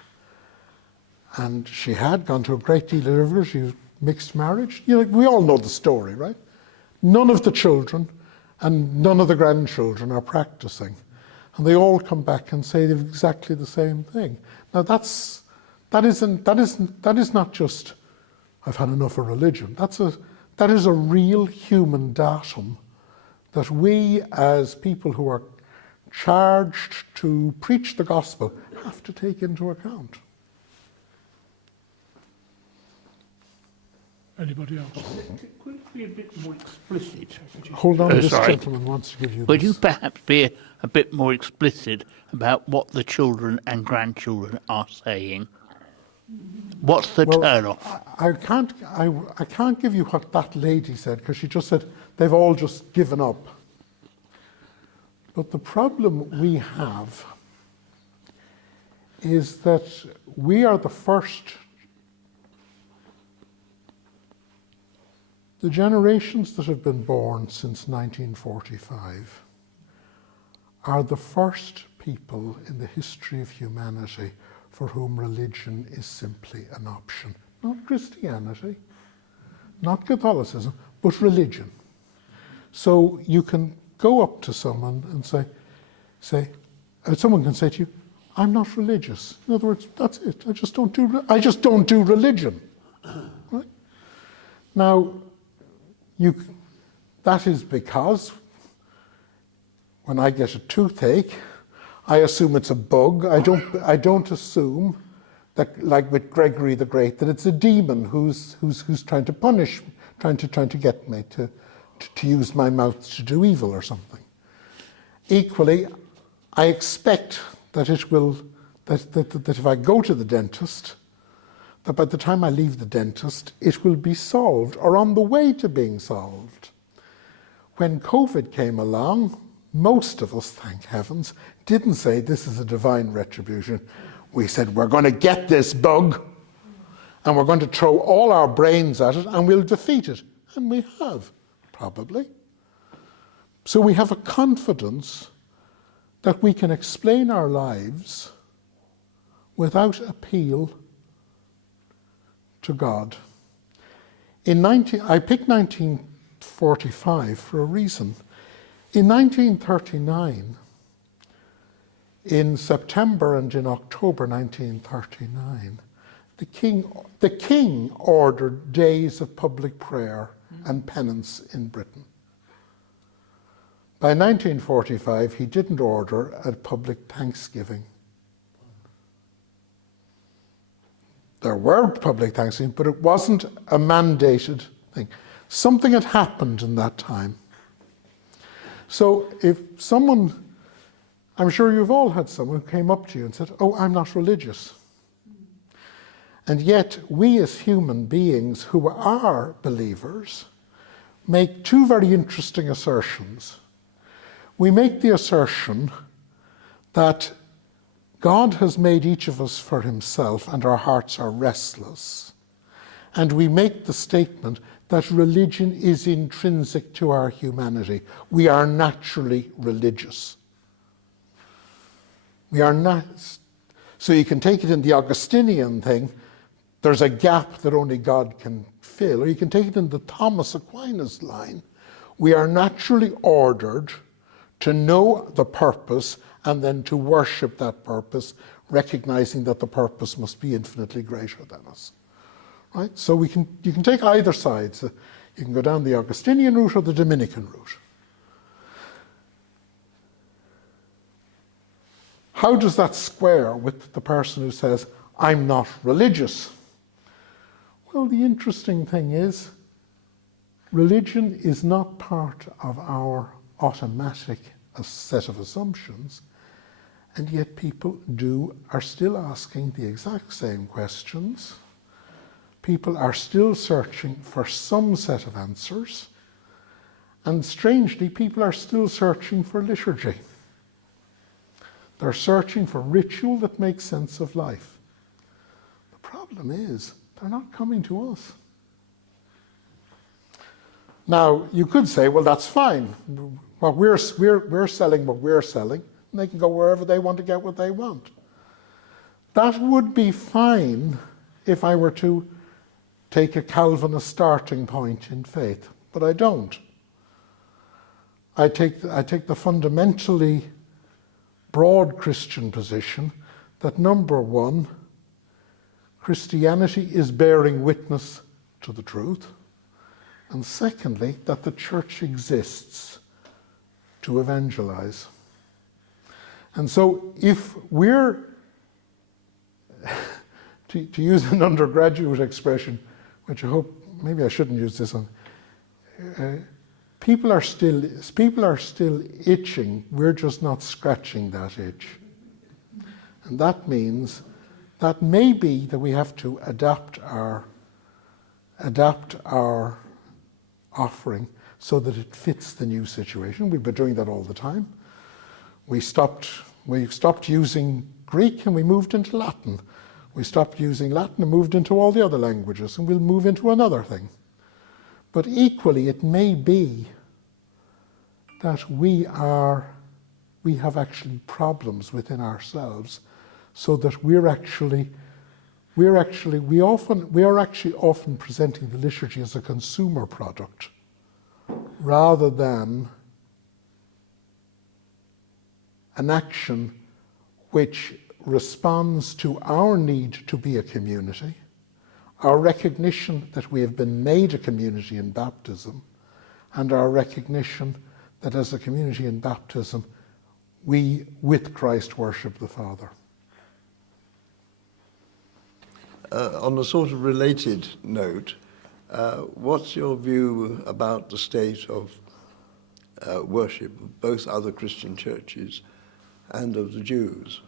And she had gone to a great deal of liturgy, mixed marriage. You know, we all know the story, right? None of the children and none of the grandchildren are practicing. And they all come back and say exactly the same thing. Now that is not just, I've had enough of religion. That is a real human datum that we as people who are charged to preach the gospel have to take into account. Anybody else? Could it be a bit more explicit? Hold on, this sorry. gentleman wants to give you Would this. you perhaps be a bit more explicit about what the children and grandchildren are saying? What's the turn-off? I can't give you what that lady said, because she just said they've all just given up. But the problem we have is that we are the first. The generations that have been born since 1945 are the first people in the history of humanity for whom religion is simply an option. Not Christianity, not Catholicism, but religion. So you can go up to someone and someone can say to you, I'm not religious. In other words, that's it. I just don't do religion. Right? Now, that is because when I get a toothache, I assume it's a bug. I don't assume that, like with Gregory the Great, that it's a demon who's trying to punish, trying to get me to use my mouth to do evil or something. Equally, I expect that that if I go to the dentist, that by the time I leave the dentist, it will be solved or on the way to being solved. When COVID came along, most of us, thank heavens, didn't say this is a divine retribution. We said we're going to get this bug and we're going to throw all our brains at it and we'll defeat it. And we have, probably. So we have a confidence that we can explain our lives without appeal to God. I picked 1945 for a reason. In 1939, in September and in October 1939, the king ordered days of public prayer and penance in Britain. By 1945, he didn't order a public thanksgiving. There were public thanksgiving, but it wasn't a mandated thing. Something had happened in that time. So if someone, I'm sure you've all had someone who came up to you and said, oh, I'm not religious. And yet we as human beings who are believers make two very interesting assertions. We make the assertion that God has made each of us for himself and our hearts are restless. And we make the statement that religion is intrinsic to our humanity. We are naturally religious. We are not. So you can take it in the Augustinian thing, there's a gap that only God can fill. Or you can take it in the Thomas Aquinas line. We are naturally ordered to know the purpose and then to worship that purpose, recognizing that the purpose must be infinitely greater than us. Right? So you can take either side. So you can go down the Augustinian route or the Dominican route. How does that square with the person who says, I'm not religious? Well, the interesting thing is, religion is not part of our automatic set of assumptions, and yet people are still asking the exact same questions. People are still searching for some set of answers, and strangely, people are still searching for liturgy. They're searching for ritual that makes sense of life. The problem is, they're not coming to us. Now, you could say, well, that's fine. Well, we're selling what we're selling, and they can go wherever they want to get what they want. That would be fine if I were to take a Calvinist starting point in faith, but I don't. I take the fundamentally broad Christian position that, number one, Christianity is bearing witness to the truth, and secondly, that the church exists to evangelize. And so if we're, to use an undergraduate expression, which I hope, maybe I shouldn't use this one, people are still itching, we're just not scratching that itch. And that means that may be that we have to adapt our offering so that it fits the new situation. We've been doing that all the time. We stopped using Greek and we moved into Latin. We stopped using Latin and moved into all the other languages, and we'll move into another thing. But equally, it may be that we are we have actually problems within ourselves, so that we are actually often presenting the liturgy as a consumer product rather than an action which responds to our need to be a community, our recognition that we have been made a community in baptism, and our recognition that as a community in baptism, we, with Christ, worship the Father. On a sort of related note, what's your view about the state of worship of both other Christian churches and of the Jews?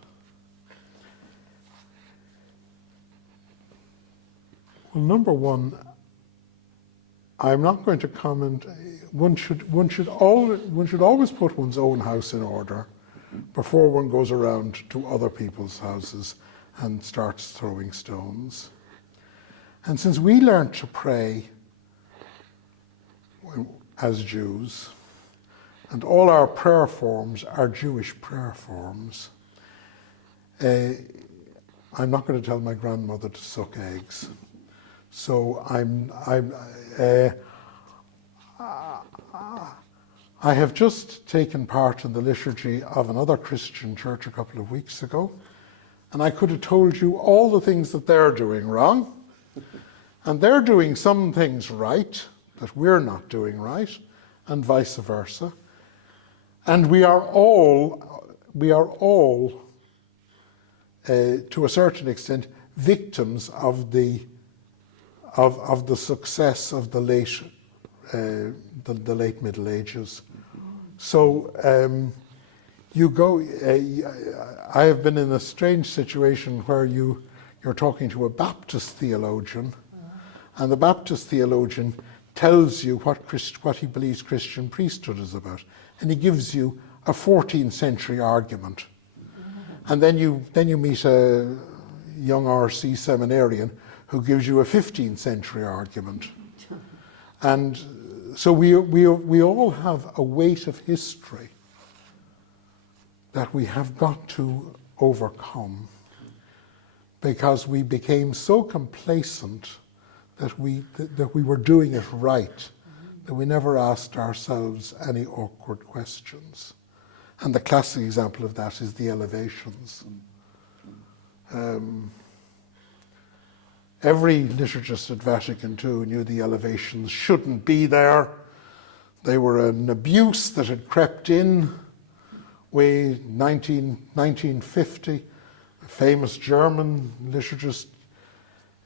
Well, number one, I'm not going to comment. One should always put one's own house in order before one goes around to other people's houses and starts throwing stones. And since we learned to pray as Jews, and all our prayer forms are Jewish prayer forms, I'm not going to tell my grandmother to suck eggs. So I have just taken part in the liturgy of another Christian church a couple of weeks ago, and I could have told you all the things that they're doing wrong, and they're doing some things right that we're not doing right, and vice versa. And we are all to a certain extent victims of the success of the late Middle Ages. So I have been in a strange situation where you're talking to a Baptist theologian, and the Baptist theologian tells you what he believes Christian priesthood is about, and he gives you a 14th century argument. And then you meet a young RC seminarian who gives you a 15th century argument. And so we all have a weight of history that we have got to overcome, because we became so complacent that we were doing it right, that we never asked ourselves any awkward questions. And the classic example of that is the elevations. Every liturgist at Vatican II knew the elevations shouldn't be there. They were an abuse that had crept in. 1950, a famous German liturgist,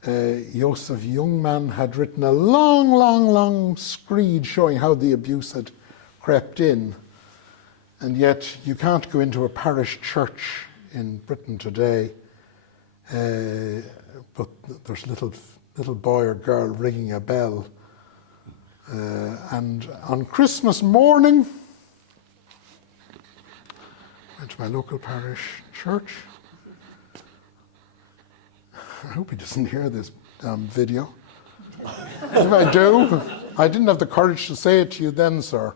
Josef Jungmann, had written a long screed showing how the abuse had crept in. And yet you can't go into a parish church in Britain today, but there's a little boy or girl ringing a bell. And on Christmas morning, went to my local parish church. I hope he doesn't hear this video. If I do, I didn't have the courage to say it to you then, sir.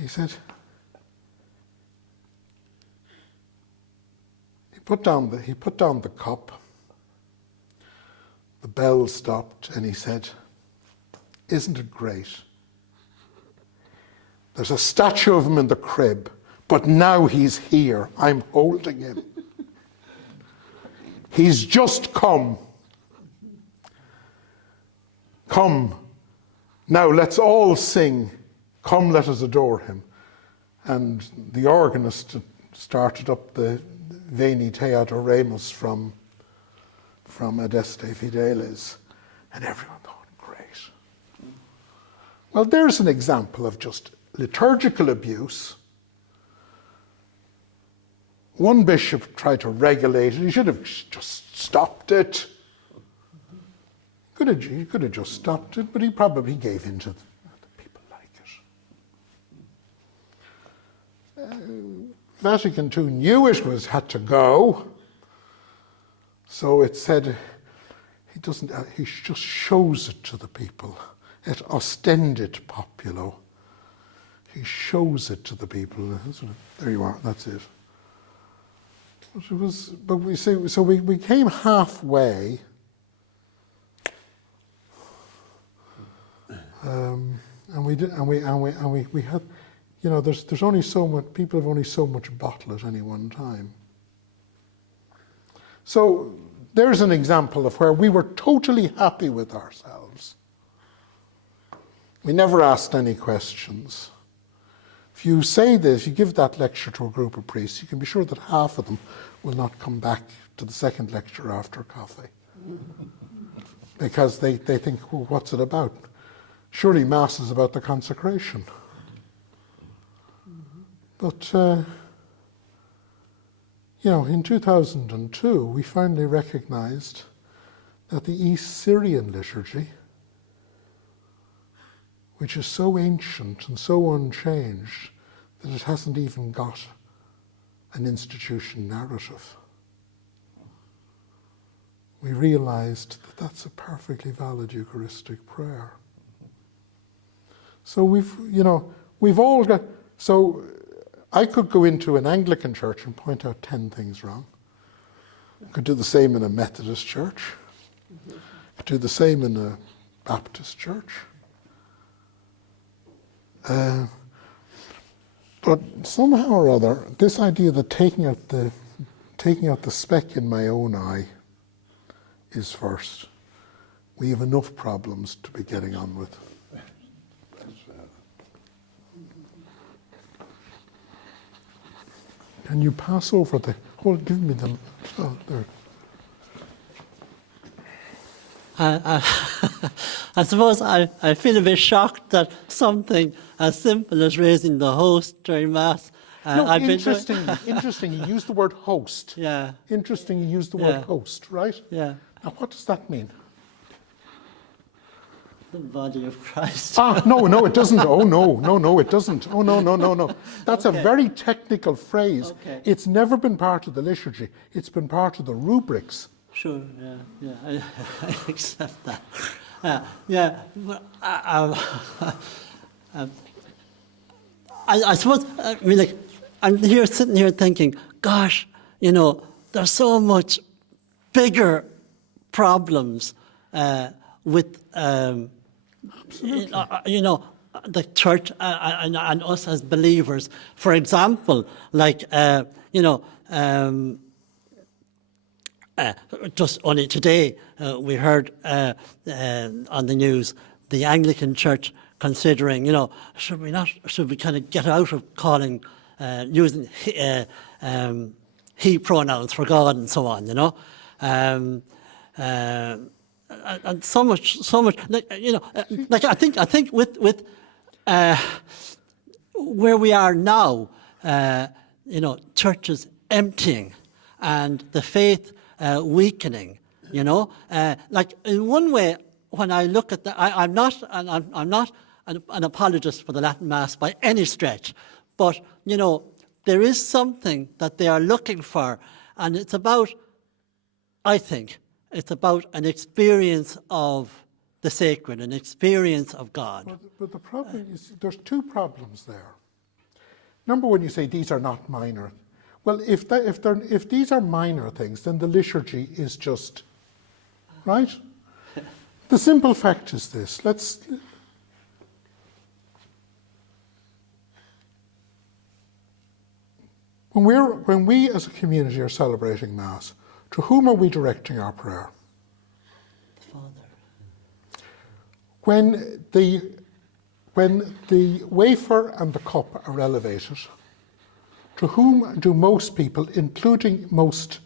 He said, he put down the cup, the bell stopped and he said, "Isn't it great? There's a statue of him in the crib, but now he's here. I'm holding him. He's just come. Come, now let's all sing, come let us adore him." And the organist started up the Veni Te Adoremus from Adeste Fideles, and everyone thought, great. Well, there's an example of just liturgical abuse. One bishop tried to regulate it. He should have just stopped it. He could have just stopped it, but he probably gave in to the people like it. Vatican II knew it had to go, so it said he just shows it to the people. Et ostendit populo. He shows it to the people. There you are. That's it. But we came halfway. And we had, there's only so much. People have only so much bottle at any one time. So there's an example of where we were totally happy with ourselves. We never asked any questions. If you say this, you give that lecture to a group of priests, you can be sure that half of them will not come back to the second lecture after coffee. Because they think, well, what's it about? Surely Mass is about the consecration. But, in 2002, we finally recognized that the East Syrian liturgy, which is so ancient and so unchanged that it hasn't even got an institution narrative. We realized that that's a perfectly valid Eucharistic prayer. So we've all got, so I could go into an Anglican church and point out 10 things wrong. I could do the same in a Methodist church. I could do the same in a Baptist church. But somehow or other, this idea that taking out the speck in my own eye is first. We have enough problems to be getting on with. Can you pass over give me them. Oh, there. I suppose I feel a bit shocked that something as simple as raising the host during Mass. Interesting. You used the word host. Yeah. Interesting. You used the word host, right? Yeah. Now, what does that mean? The body of Christ. No, it doesn't. Oh, no, it doesn't. Oh, no. That's okay. A very technical phrase. Okay. It's never been part of the liturgy. It's been part of the rubrics. Sure, yeah, I accept that. But I suppose, I'm sitting here thinking, gosh, there's so much bigger problems with, the church and us as believers. For example, just only today, we heard on the news the Anglican Church considering, should we kind of get out of calling, using he pronouns for God and so on, and so much, I think with where we are now, churches emptying and the faith weakening, in one way, when I look at I'm not an apologist for the Latin Mass by any stretch, but there is something that they are looking for, and it's about, I think, it's about an experience of the sacred, an experience of God. But the problem is, there's two problems there. Number one, you say these are not minor. Well, if these are minor things, then the liturgy is just, right? The simple fact is this. When we as a community are celebrating Mass, to whom are we directing our prayer? The Father. When the wafer and the cup are elevated, to whom do most people, including most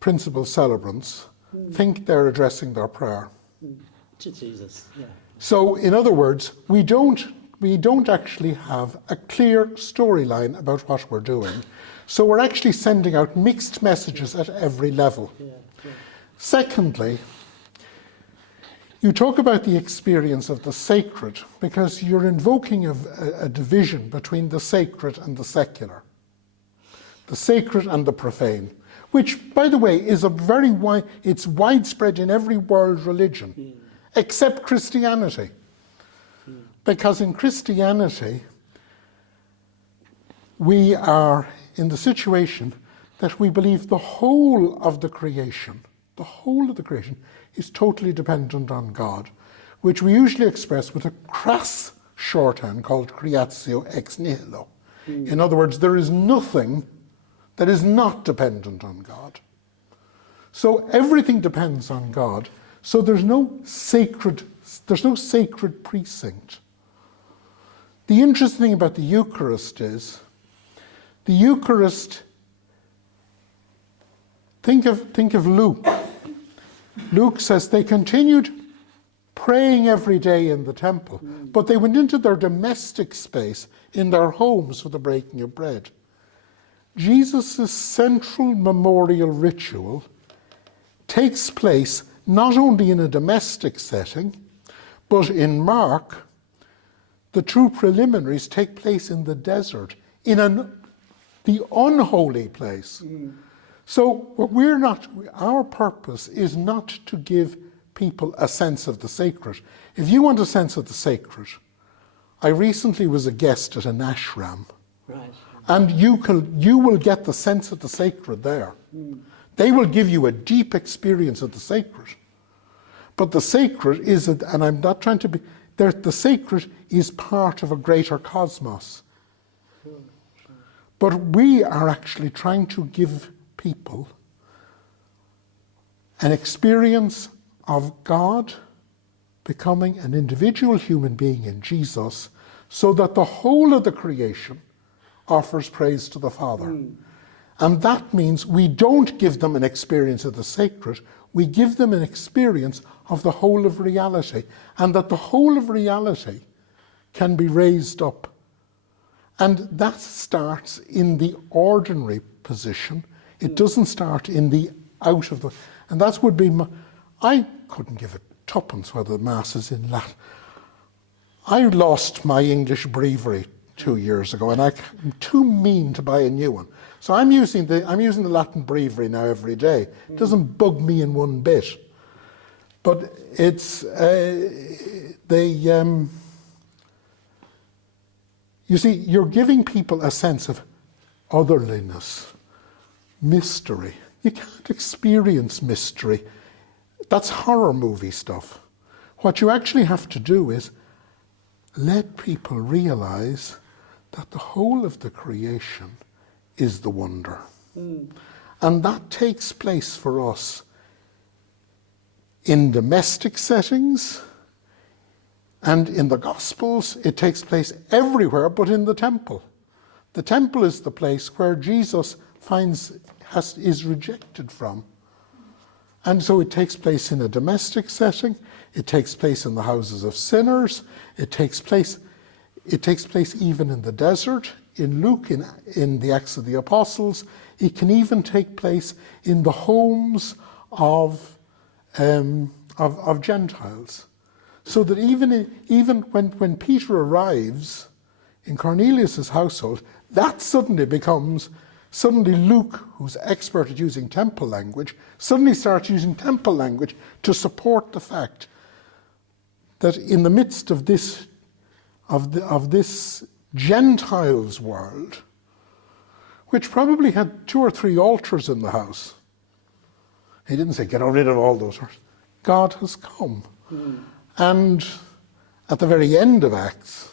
principal celebrants, think they're addressing their prayer? To Jesus, yeah. So, in other words, we don't actually have a clear storyline about what we're doing. So we're actually sending out mixed messages at every level. Yeah. Secondly, you talk about the experience of the sacred because you're invoking a division between the sacred and the secular, the sacred and the profane, which, by the way, is it's widespread in every world religion, except Christianity. Because in Christianity, we are in the situation that we believe the whole of the creation is totally dependent on God, which we usually express with a crass shorthand called creatio ex nihilo. In other words, there is nothing that is not dependent on God. So everything depends on God. So there's no sacred precinct. The interesting thing about the Eucharist is, the Eucharist, think of Luke. Luke says they continued praying every day in the temple, but they went into their domestic space in their homes for the breaking of bread. Jesus' central memorial ritual takes place not only in a domestic setting, but in Mark, the true preliminaries take place in the desert, in the unholy place. So our purpose is not to give people a sense of the sacred. If you want a sense of the sacred, I recently was a guest at an ashram. Right. And you will get the sense of the sacred there. They will give you a deep experience of the sacred. But the sacred is, and I'm not trying to be, the sacred is part of a greater cosmos. Sure. But we are actually trying to give people an experience of God becoming an individual human being in Jesus, so that the whole of the creation offers praise to the Father. And that means we don't give them an experience of the sacred, we give them an experience of the whole of reality, and that the whole of reality can be raised up. And that starts in the ordinary position. It doesn't start in the out of the... And that would be... I couldn't give a tuppence whether the Mass is in Latin. I lost my English breviary 2 years ago, and I'm too mean to buy a new one. So I'm using the Latin breviary now every day. It doesn't bug me in one bit. But it's you see, you're giving people a sense of otherliness, mystery. You can't experience mystery. That's horror movie stuff. What you actually have to do is let people realize that the whole of the creation is the wonder. And that takes place for us in domestic settings, and in the Gospels. It takes place everywhere but in the temple. The temple is the place where Jesus is rejected from. And so it takes place in a domestic setting, it takes place in the houses of sinners, it takes place even in the desert. In Luke, in the Acts of the Apostles, it can even take place in the homes of Gentiles. So that even when Peter arrives in Cornelius' household, that suddenly Luke, who's expert at using temple language, suddenly starts using temple language to support the fact that in the midst of this Gentiles' world, which probably had 2 or 3 altars in the house, he didn't say, get rid of all those altars. God has come. And at the very end of Acts,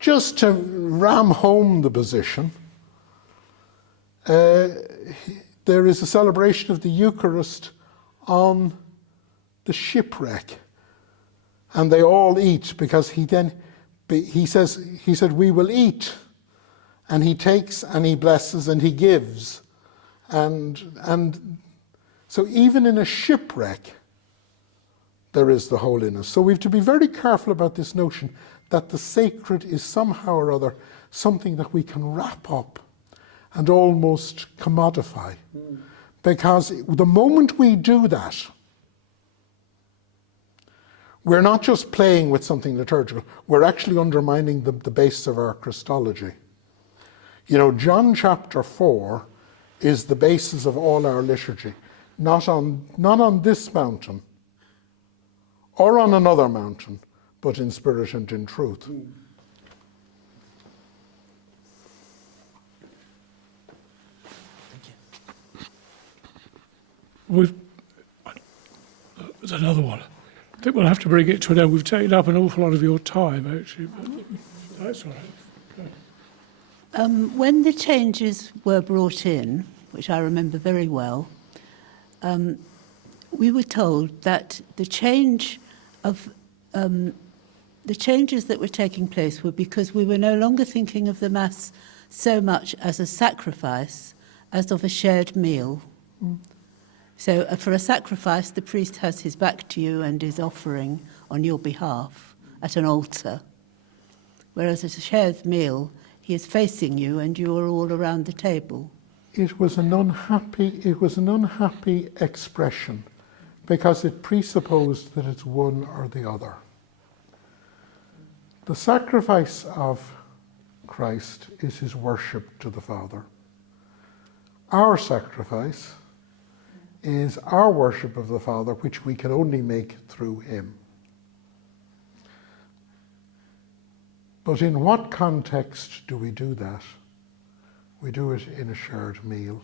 just to ram home the position, there is a celebration of the Eucharist on the shipwreck. And they all eat, because he said, we will eat. And he takes and he blesses and he gives. And so even in a shipwreck, there is the holiness. So we have to be very careful about this notion that the sacred is somehow or other something that we can wrap up and almost commodify. Because the moment we do that, we're not just playing with something liturgical, we're actually undermining the basis of our Christology. You know, John chapter 4 is the basis of all our liturgy, not on this mountain or on another mountain, but in spirit and in truth. There's another one. I think we'll have to bring it to an end. We've taken up an awful lot of your time, actually, but that's all right. When the changes were brought in, which I remember very well, we were told that the changes that were taking place were because we were no longer thinking of the Mass so much as a sacrifice as of a shared meal. So for a sacrifice, the priest has his back to you and is offering on your behalf at an altar. Whereas at a shared meal, he is facing you and you are all around the table. It was an unhappy expression, because it presupposed that it's one or the other. The sacrifice of Christ is his worship to the Father. Our sacrifice is our worship of the Father, which we can only make through him. But in what context do we do that? We do it in a shared meal.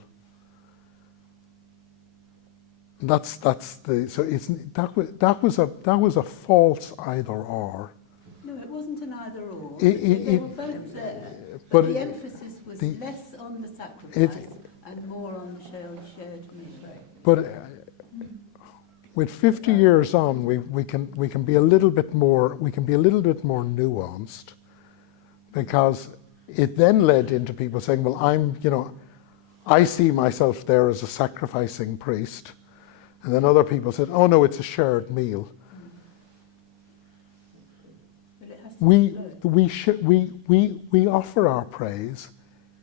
That was a false either or. No, it wasn't an either or. They were both there, but the emphasis was less on the sacrifice and more on the shared meal. But with 50 years on, we can be a little bit more nuanced, because it then led into people saying, well, I see myself there as a sacrificing priest, and then other people said, oh no, it's a shared meal. We offer our praise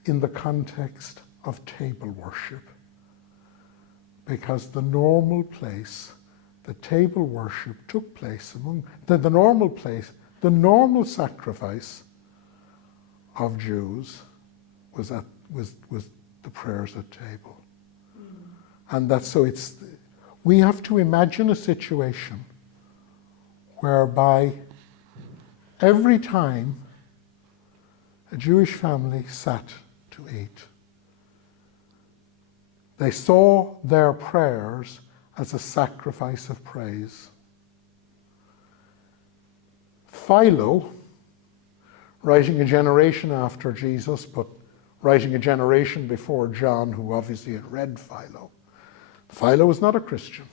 in the context of table worship, because the normal place, the table worship took place among the normal sacrifice of Jews was the prayers at table. And we have to imagine a situation whereby every time a Jewish family sat to eat, they saw their prayers as a sacrifice of praise. Philo, writing a generation after Jesus, but writing a generation before John, who obviously had read Philo. Philo was not a Christian.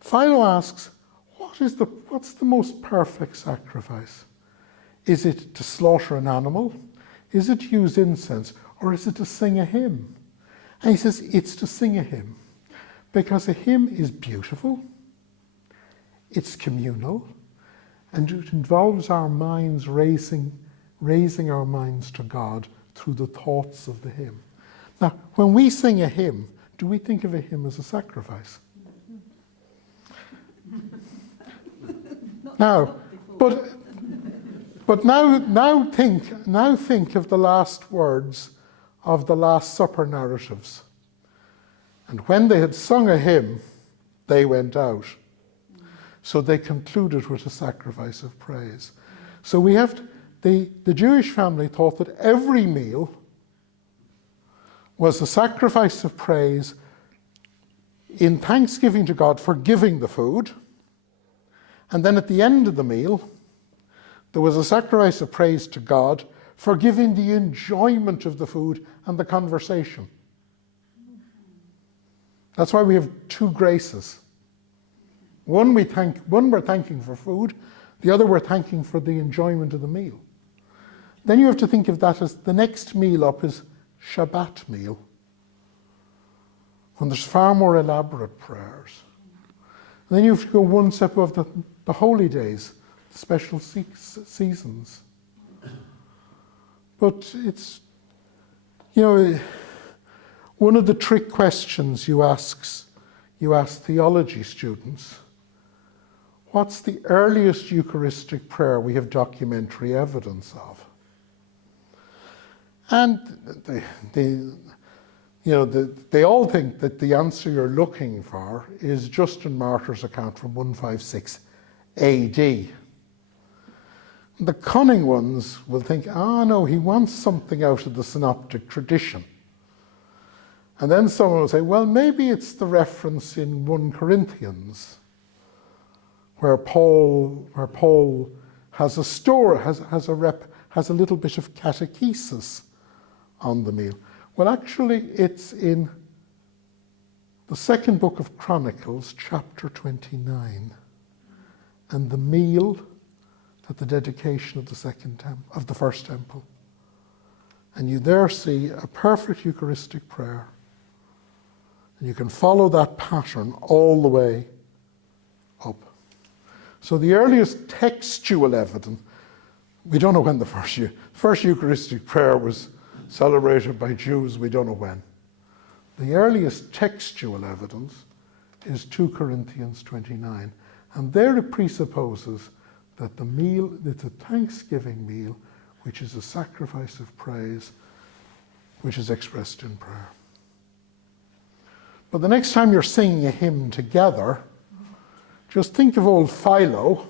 Philo asks, what's the most perfect sacrifice? Is it to slaughter an animal? Is it to use incense? Or is it to sing a hymn? And he says, it's to sing a hymn, because a hymn is beautiful, it's communal, and it involves our minds raising our minds to God through the thoughts of the hymn. Now, when we sing a hymn, do we think of a hymn as a sacrifice? Now, but now think of the last words of the Last Supper narratives. And when they had sung a hymn, they went out. So they concluded with a sacrifice of praise. So we have the Jewish family thought that every meal was a sacrifice of praise in thanksgiving to God for giving the food, And then at the end of the meal, there was a sacrifice of praise to God for giving the enjoyment of the food and the conversation. That's why we have two graces. One we're thanking for food, the other we're thanking for the enjoyment of the meal. Then you have to think of that as the next meal up is Shabbat meal, when there's far more elaborate prayers. And then you have to go one step above the holy days, the special seasons. But it's, one of the trick questions you ask theology students, what's the earliest Eucharistic prayer we have documentary evidence of? And they all think that the answer you're looking for is Justin Martyr's account from 156 AD. The cunning ones will think, no, he wants something out of the synoptic tradition. And then someone will say, well, maybe it's the reference in 1 Corinthians, where Paul has a story, has a little bit of catechesis on the meal. Well, actually, it's in the second book of Chronicles, chapter 29, and the meal at the dedication of the first temple. And you there see a perfect Eucharistic prayer. And you can follow that pattern all the way up. So the earliest textual evidence, we don't know when the first Eucharistic prayer was celebrated by Jews, we don't know when. The earliest textual evidence is 2 Corinthians 29. And there it presupposes that the meal, it's a thanksgiving meal, which is a sacrifice of praise, which is expressed in prayer. But the next time you're singing a hymn together, just think of old Philo,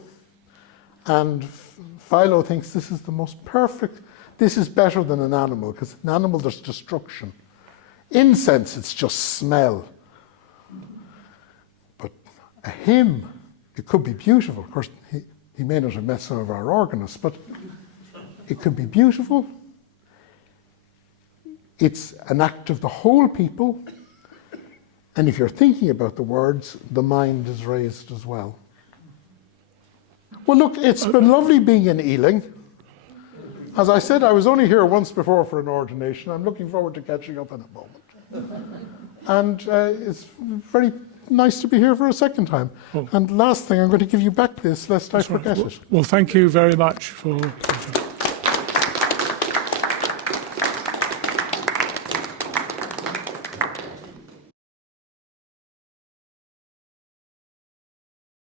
and Philo thinks this is the most perfect, this is better than an animal, because an animal there's destruction. Incense, it's just smell. But a hymn, it could be beautiful. Of course, he may not have met some of our organists, but it could be beautiful. It's an act of the whole people. And if you're thinking about the words, the mind is raised as well. Well, look, it's been lovely being in Ealing. As I said, I was only here once before for an ordination. I'm looking forward to catching up in a moment. And it's very nice to be here for a second time. And last thing, I'm going to give you back this, lest I forget it. Well, thank you very much for...